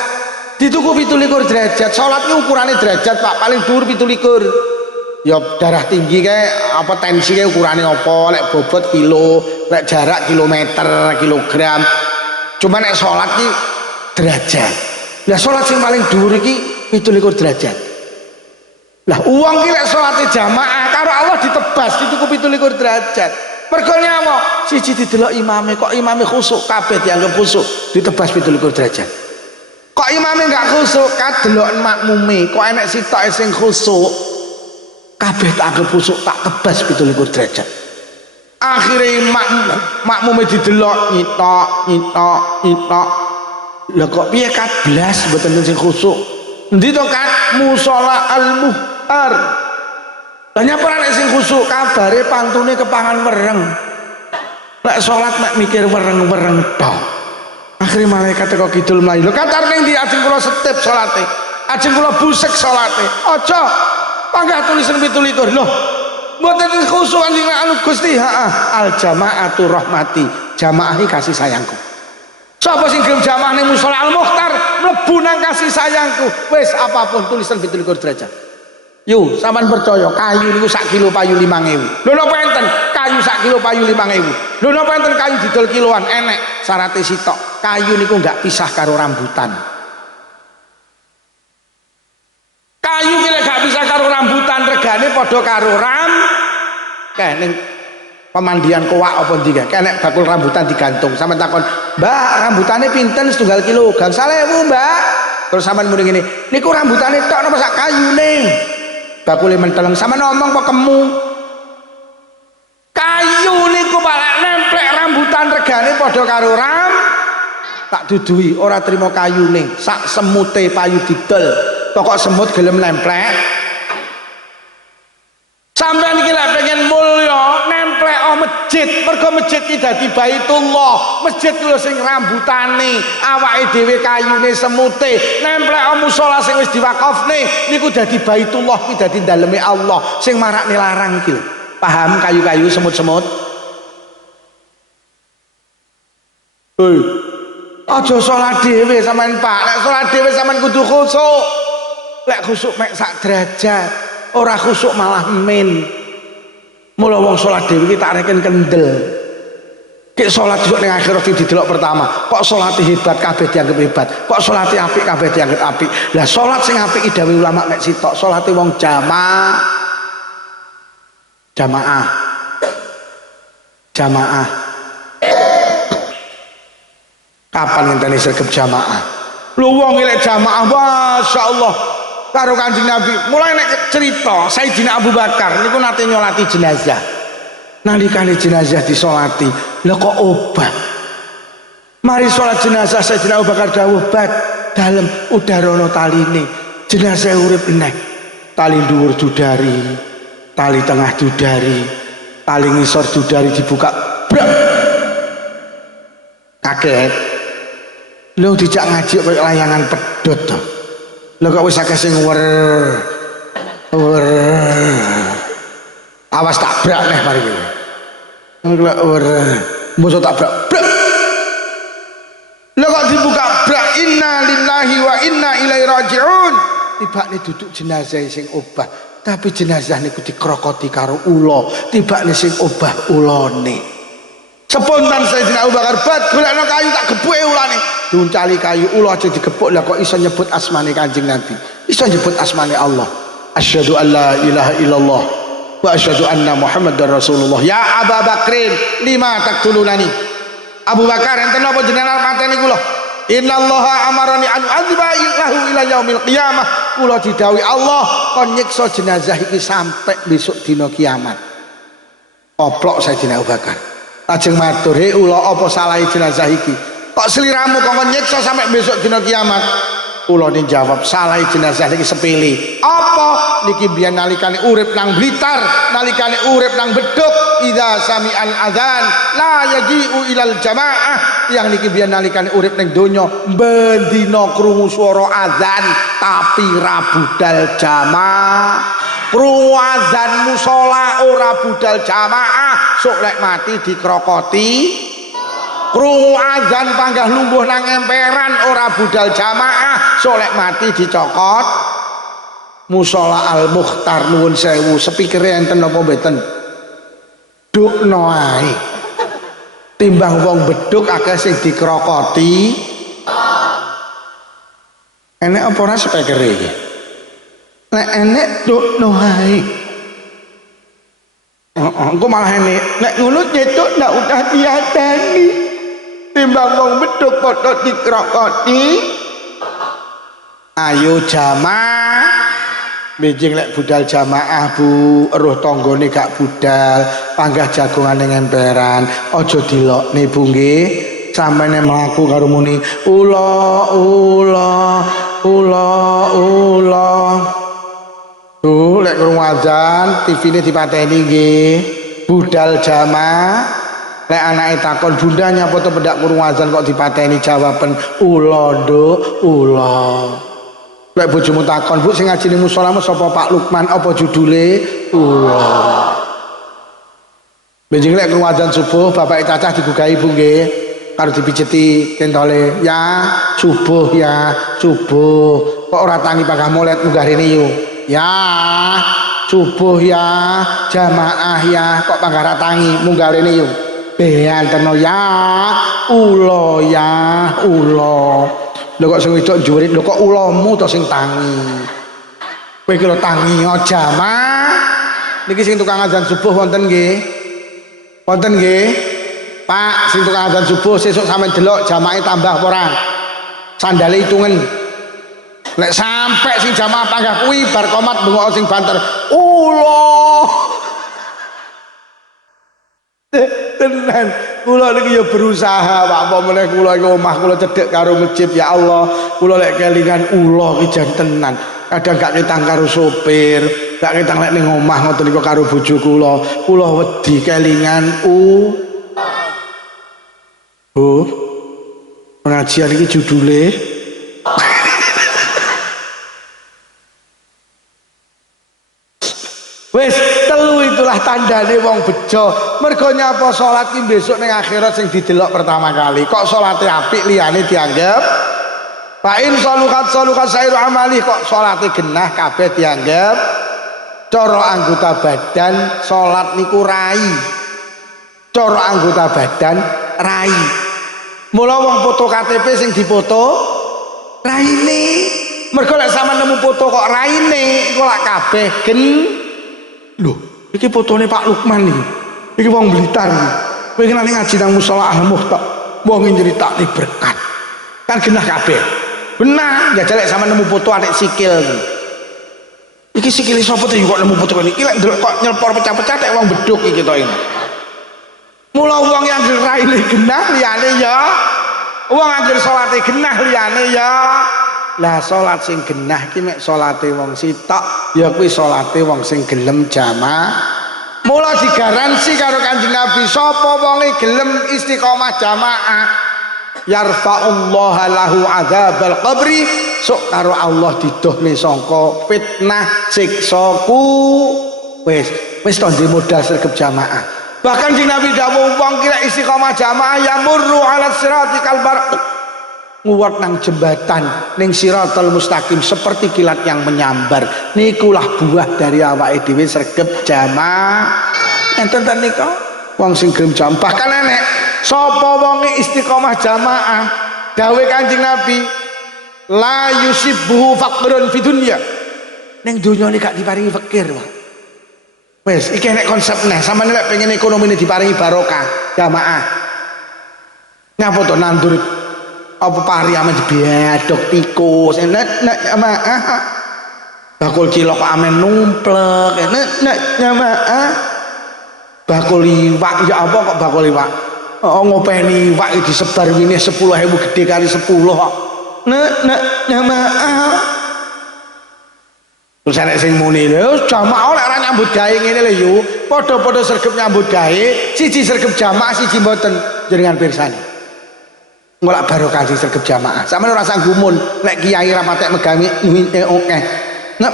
dituku 17 derajat. Salat ki ukurane derajat Pak paling dhuwur 17. Ya darah tinggi kayak apa tensi kayak ukurannya apa lek bobot kilo lek jarak kilometer kilogram cuma lek sholat ki derajat lah sholat yang paling dhuwur iki 17 derajat lah uang ki lek sholatnya jamaah karo Allah ditebas dituku 17 derajat mergo nyawa siji didelok imame kok imame khusuk kabeh dianggap khusuk ditebas 17 derajat kok imame gak khusuk kadelok makmume kok enek sitoke sing khusuk kabeh tak anggap khusuk tak tebas 17 derajat akhirnya makmume didelok nyitok lah kok piye kat blas mboten sing khusuk endi to kat musala al-muhtar lah nyapa nek sing khusuk kabare pantune kepangan wereng lek salat nek mikir wereng-wereng tok akhirnya malaikat kok kidul mlayu lho katar ning ndi ajeng kula setip salate ajeng kula busek salate aja panggah tulisan 17 loh mboten khusuk anjing anu Gusti al jamaatu rahmati jamaah kasih sayangku sapa sing gelem jamaah ning musala al muhtar mlebu nang kasih sayangku wis apapun tulisan 17 derajat yo sampean percaya kayu niku sak kilo payu 5.000 lho napa enten kayu sak kilo payu 5.000 lho napa enten kayu didol kiloan enek syaraté sitok kayu niku enggak pisah karo rambutan kayu kira gak bisa karo rambutan regane padha karo ning pemandian kowak apa ndi kae nek bakul rambutan digantung sampean takon Mbak rambutane pinten 1 kilogram 1.000 Mbak terus sampean muni ngene niku rambutane tok napa sak kayune bakule menteleng sampean ngomong apa kemu kayu niku malah nemplek rambutan regane padha karo tak duduhi ora trimo kayune sak semute payu didol pokok semut gelem nemplek sampean iki lek pengen mulya nemplek masjid mergo masjid iki dadi Baitullah masjid lho sing rambutane awake dhewe kayune semute nemplek musala sing wis diwakofne niku dadi Baitullah iki dadi daleme Allah sing marakne larang iki lho paham kayu-kayu semut-semut aja salat dhewe sampean Pak lek salat dhewe sampean kudu khusuk lek khusuk mek sak derajat ora khusuk malah min mula wong salat dhewe iki tak reken kendel kek salat besok ning akhirat didelok pertama kok salate hebat kabeh dianggap hebat kok salate apik kabeh dianggap apik lah salat sing apik dawuh ulama mek sitok salate wong jamaah kapan ngenteni sregep jamaah lho wong lek jamaah masyaallah karo Kanjeng Nabi mulai nek cerita Sayyidina Abu Bakar niku nate nyolati jenazah nalikane jenazah disolati lha kok obat mari salat jenazah Sayyidina Abu Bakar dawuh bad dalem udarana taline jenazah urip eneh tali dhuwur dudari tali tengah dudari tali ngisor dudari dibuka brak kaget lho dijak ngaji kaya layangan pedhot to lho kok wis akeh sing awas tak brak neh mari iki mosok tak brak lho kok dibuka brak inna lillahi wa inna ilaihi raji'un tibane duduk jenazah sing obah tapi jenazah niku dikrokoti karo ula tibane sing obah ulane spontan Sayyidina Abu Bakar bat golekno kayu tak gepuke ulane diuncali kayu ula aja digepuk lah kok iso nyebut asmane Kanjeng Nabi iso nyebut asmane Allah asyhadu an la ilaha illallah wa asyhadu anna Muhammadar Rasulullah ya Abu Bakrin lima taktulunani Abu Bakar enten napa jenengan mateni kula innallaha amarani an u'adziba lahu ila yaumil qiyamah. Kula didhawuhi Allah kon nyiksa jenazah iki sampai besok dina kiamat. Oplok Sayyidina Abu Bakar. Lajeng matur, "He ula apa salahe jenazah iki? Kok sliramu kok nyiksa sampai besok dina kiamat?" Kula ning jawab, "Salahe jenazah iki sepele." Apa? Niki biyen nalikane urip nang Blitar, nalikane urip nang Beduk, idza sami'al adzan la yaji'u ilal jamaah. Yang niki biyen nalikane urip ning donya, bendina krungu swara adzan tapi ra budal jamaah. Krungu adzan musala ora budal jamaah, sok lek mati dikrokoti. Krungu adzan panggah lungguh nang emperan ora budal jamaah, sok lek mati dicokot. Musala Al Mukhtar nuwun sewu, spikere enten apa mboten? Dukno ae. Timbang wong Beduk akeh sing dikrokoti. Enek apa ora spikere iki? Nek enek dukno ae. Engko malah enek. Nek ngono nyetuk ndak udah diadani. Timbang wong Beduk padha dikrokoti. Ayo jamaah. Bijing lek budal jamaah Bu, eruh tanggane gak budal, panggah jagongan ning emperan, aja dilokne Bu nggih. Sampeyan mlaku karo muni ula ula ula ula. Tuh lek krungu azan TV-ne dipateni nggih. Budal jamaah. Lek anake takon bunda nyapa to pendak krungu azan kok dipateni jawaban ula nduk ula. Lek bojomu takon, "Bu sing ngaji ning musolamu sapa Pak Lukman, apa judule?" Ula. Benjing lek krungu azan subuh, bapak cacah digugahi Bu nggih, karo dipijeti kentole, "Ya, subuh ya, subuh." Kok ora tangi panggah molet munggah rene yo. "Ya, subuh ya, jamaah ya." Kok panggah ra tangi munggah rene yo. Beanteno ya, ula ya, ula. Lho kok sing wedok jurit, lho kok ulamu to sing tangi. Kowe iki lho tangi jamaah. Niki sing tukang azan subuh wonten nggih? Wonten nggih? Pak, sing tukang azan subuh sesuk sampean delok jamaah tambah apa ora? Sandale hitungan. Lek sampai sing jamaah panggah kuwi bar komat bengok sing banter. Allah. Tenan kula niki ya berusaha Pak, apa meneh kula iki omah kula cedhek karo masjid, ya Allah kula lek kelingan ula iki jan tenan, kadang gak ketang karo sopir, gak ketang lek ning omah ngoten niku karo bojo kula wedi kelingan pengajian iki judule wis telu itulah tandane wong bejo. Mergo nyapa salat ki besok ning akhirat sing didelok pertama kali. Kok salate apik liyane dianggap fa in salukat sairu amali, kok salate genah kabeh dianggap. Cara anggota badan salat niku rai. Cara anggota badan rai. Mula wong foto KTP sing dipoto raine. Mergo lek sampean nemu foto kok raine iku lak kabeh Loh, iki fotone Pak Lukman iki. Iki wong Blitar iki. Kowe kenane ngaji nang musala Al Mukhtar. Wong nyeritakne berkat. Kan genah kabeh. Benar, ya jelek sama nemu foto adik sikil. Iki sikile sapa to kok nemu foto iki lek ndelok kok nyelpor pecah-pecah tek wong Beduk iki to ini. Mula wong yang raine genah liyane ya. Wong anggere salate genah liyane ya. Lah salat sing genah ki mek salate wong sitok, ya kuwi salate wong sing gelem jamaah. Mula digaransi karo Kanjeng Nabi, sapa wonge gelem istiqomah jamaah, yarfa'ullaha lahu adzabal qabri, sok karo Allah didohne sangka fitnah siksaku. Wis to ndek modal sregep jamaah. Bahkan Kanjeng Nabi dawuh wong kira istiqomah jamaah ya murru ala sirati kal barq, nguwat nang jembatan ning siratal mustaqim seperti kilat yang menyambar. Nikulah buah dari awake dhewe sregep jamaah. Enten ten nika wong sing gelem jamaah. Bahkan enek sapa wonge istiqomah jamaah, dawuh Kanjeng Nabi, la yusibbuhu faqrun fi dunya. Ning donya iki gak diparingi fakir, Pak. Wes iki enek konsepne. Sampeyan lek pengen ekonomine diparingi barokah, jamaah. Ngapa to nandur apa pari amen dibiadok tikus nek jamaah bakul cilok amen numplek nek jamaah bakul iwak ya apa kok bakul iwak ngopeni iwak disebar winih 10.000 gede kali 10 kok nek jamaah terus enek sing muni lho jamaah nek ora nyambut gawe ngene lho yo padha-padha sregep nyambut gawe siji sregep jamaah siji mboten jenengan pirsani ngolak barokah sing sregep jamaah sampeyan ora usah gumun nek kiai ra patek megangi oke nek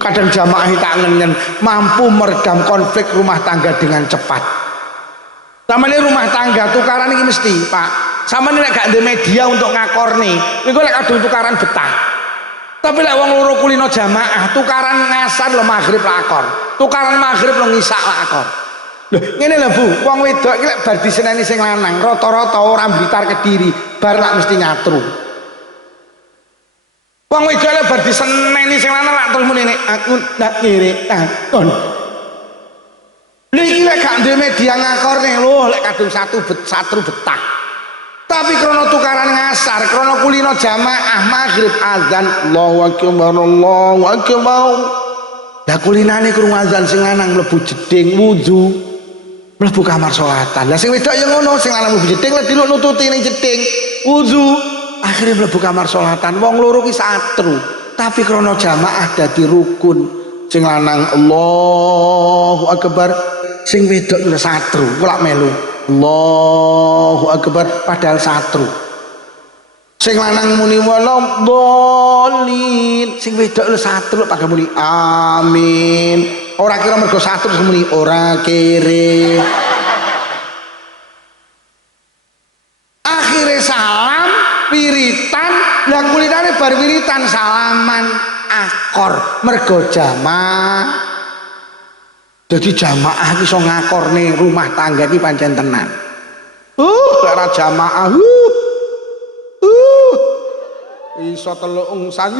kadang jamaah tak ngenyen mampu meredam konflik rumah tangga dengan cepat. Sama ini rumah tangga tukaran ini mesti pak. Sama ini gak ada media untuk ngakor nih. Ini gue kadang tukaran betah. Tapi lek wong loro kulino jamaah tukaran ngasar lo maghrib lakor. Tukaran maghrib lo ngisak lakor. Loh, ngene lho Bu, wong wedok iki lek bar diseneni sing lanang rata-rata ora Blitar Kediri, bar lak mesti nyatru. Wong wedok lek bar diseneni sing lanang lak terus muni aku ndak ngire takon. Lha iki lek gak duwe media ngakorne lho lek kadung satru betah. Tapi krono tukaran ngasar, krono kulino jamaah maghrib azan Allahu akbar Allahu akbar. Lah kulinane krungu azan sing lanang mlebu jeding wudu. Mlebu kamar sholatan. Lah sing wedok ya ngono, sing lanang mlebu jeding lah diluk nututi ning jeding wudu. Akhire mlebu kamar sholatan. Wong loro ki satru, tapi krana jamaah dadi rukun. Sing lanang Allahu akbar, sing wedok ya satru, kulak melu. Allahu akbar padahal satru. Sing lanang muni waladhdallin, sing wedok ya satru padahal muni amin. Ora kira mergo satru muni ora kere. Akhire salam wiritan, lah kulinane bar wiritan salaman akor mergo jamaah. Jadi jamaah iki iso ngakorne rumah tangga iki pancen tenan. Ora jamaah iso teluk ungsan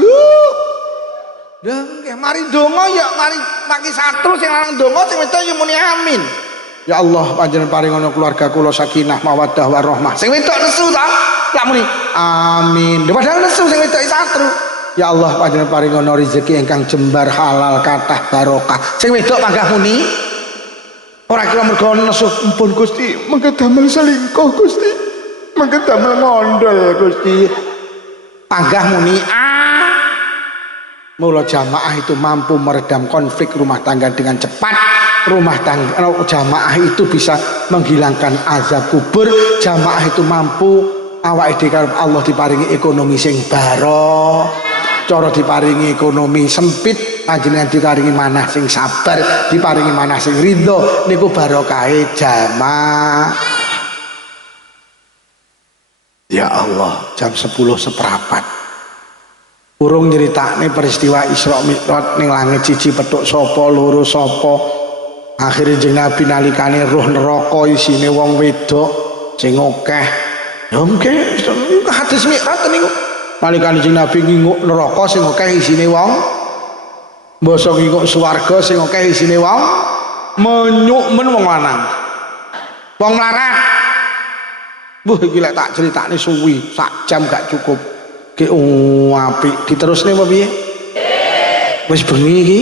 nggih mari donga ya mari maki satu sing lanang donga sing wedok ya muni amin. Ya Allah panjenengan paringono keluarga kula sakinah mawaddah warahmah. Sing wedok nesu ta? Lak muni amin. Padahal nesu sing wedok satru. Ya Allah panjenengan paringono rezeki ingkang jembar halal kathah barokah. Sing wedok panggah muni ora kira mergo nesu ampun Gusti, mengke damel selingkuh Gusti. Mengke damel ngondol Gusti. Panggah muni mula jamaah itu mampu meredam konflik rumah tangga dengan cepat. Rumah tangga jamaah itu bisa menghilangkan azab kubur. Jamaah itu mampu awake dhewe Allah diparingi ekonomi sing baro. Cara diparingi ekonomi sempit, panjenengan diparingi manah sing sabar, diparingi manah sing ridho, niku barokahe jamaah. Ya Allah, jam 10:04. Urung nyeritakne peristiwa Isra Mi'raj ning langit siji petuk sapa loro sapa. Akhire jeneng Nabi nalikane roh neraka isine wong wedok sing akeh. Ya mungkin hadis Mi'raj niku. Nalikane jeneng Nabi nginguk neraka sing akeh isine wong. Mbasa nginguk swarga sing akeh isine wong. Menyuk men wong lanang. Wong melarat. Wah iki lek tak critakne suwi, sak jam gak cukup. Ki apik diterusne apa piye? Wis bengi iki.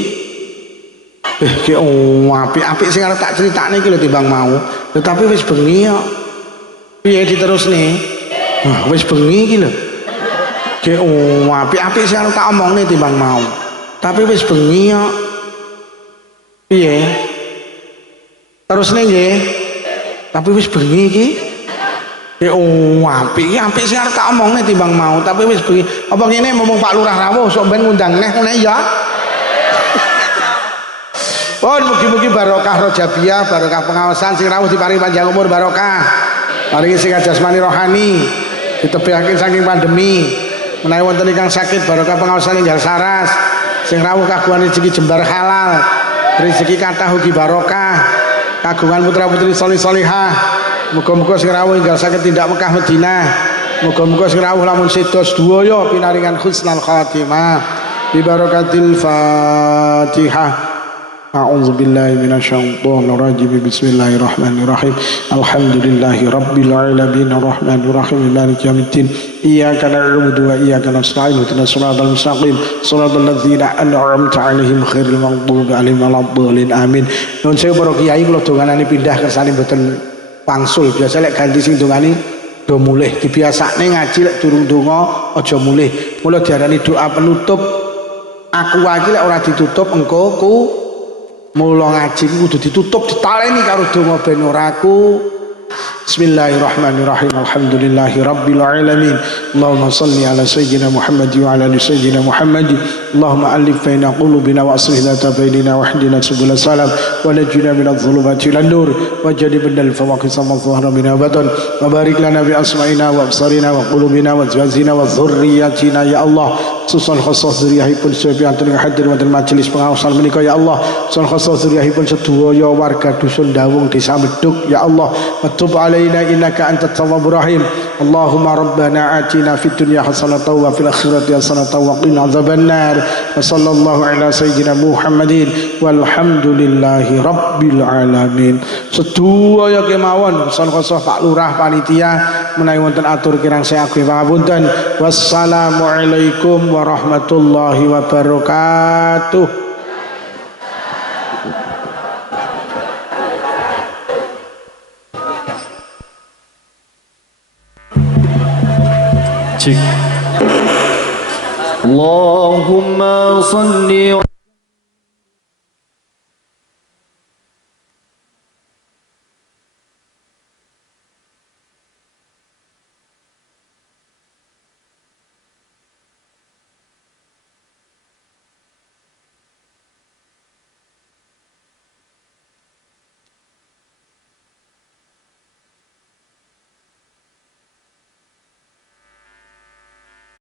Ki apik sing arep tak critakne iki lho timbang mau. Tetapi wis bengi kok. Piye diterusne? Wis bengi iki lho. Ki apik sing arep tak omongne timbang mau. Tapi wis bengi kok. Piye? Terusne nggih. Tapi wis bengi iki. Apik sing arep tak omongne timbang mau, tapi wis bengi. Apa ngene ngomong Pak Lurah rawuh sok ben ngundang neh ngene ya. Pun mugi-mugi barokah Rajabiyah, barokah pengawasan sing rawuh diparingi panjang umur barokah. Paringi sing jasmani rohani, ditebihaken saking pandemi. Menawi wonten ingkang sakit barokah pengawasan ing saras. Sing rawuh kagungan rezeki jembar halal. Rezeki kathah ugi barokah. Kagungan putra-putri sholih-sholihah. Muga-muga sing rawuh enggal saged tindak Mekah Madinah. Muga-muga sing rawuh lamun sedos sedaya pinaringan husnul khatimah. Bi barakatil Fatihah. A'udzu billahi minasyaitonir rajim. Bismillahirrahmanirrahim. Alhamdulillahi rabbil alamin arrahmanir rahim maliki yaumiddin. Iyyaka na'budu wa iyyaka nasta'in ihdinas siratal mustaqim siratal ladzina an'amta 'alaihim ghairil maghdubi 'alaihim waladdallin. Amin. Nun sewu para kiai kula donganane pindah kersane mboten pangsul. Biasa lek ganti sing dongani do mulih. Dibiasakne ngaji lek durung donga aja mulih. Mula diarani doa penutup. Aku iki lek ora ditutup engko ku mula ngaji kudu ditutup ditaleni karo donga ben ora aku. Bismillahirrahmanirrahim. Alhamdulillahi rabbil alamin. Allahumma salli ala sayyidina Muhammad wa ala ali sayyidina Muhammad. Allahumma alif baina qulubina wa aslih dhata bainina wa hdina subul salam wa najina minadh dhulumati ilan nur wa jannibna al-fawaqis ma dhahara minha batan wa barik lana bi asma'ina wa absarina wa qulubina wa azwajina wa dhurriyyatina ya Allah. Susun khusus zuriyahipun sepiantun hadir wonten majelis pengawasan menika ya Allah. Susun khusus zuriyahipun sedaya warga dusun Dawung Desa Meduk ya Allah. Tub alaina innaka antat tawwabur rahim. Allahumma rabbana atina fid dunya hasanatan wa fil akhirati hasanatan wa qina adzabannar. Wa sallallahu ala sayyidina Muhammadin walhamdulillahi rabbil alamin. Sedaya kemawon susun khusus Pak Lurah panitia menawi wonten atur kirang saya ageng pangapunten. Wassalamualaikum warahmatullahi wabarakatuh. Allahumma salli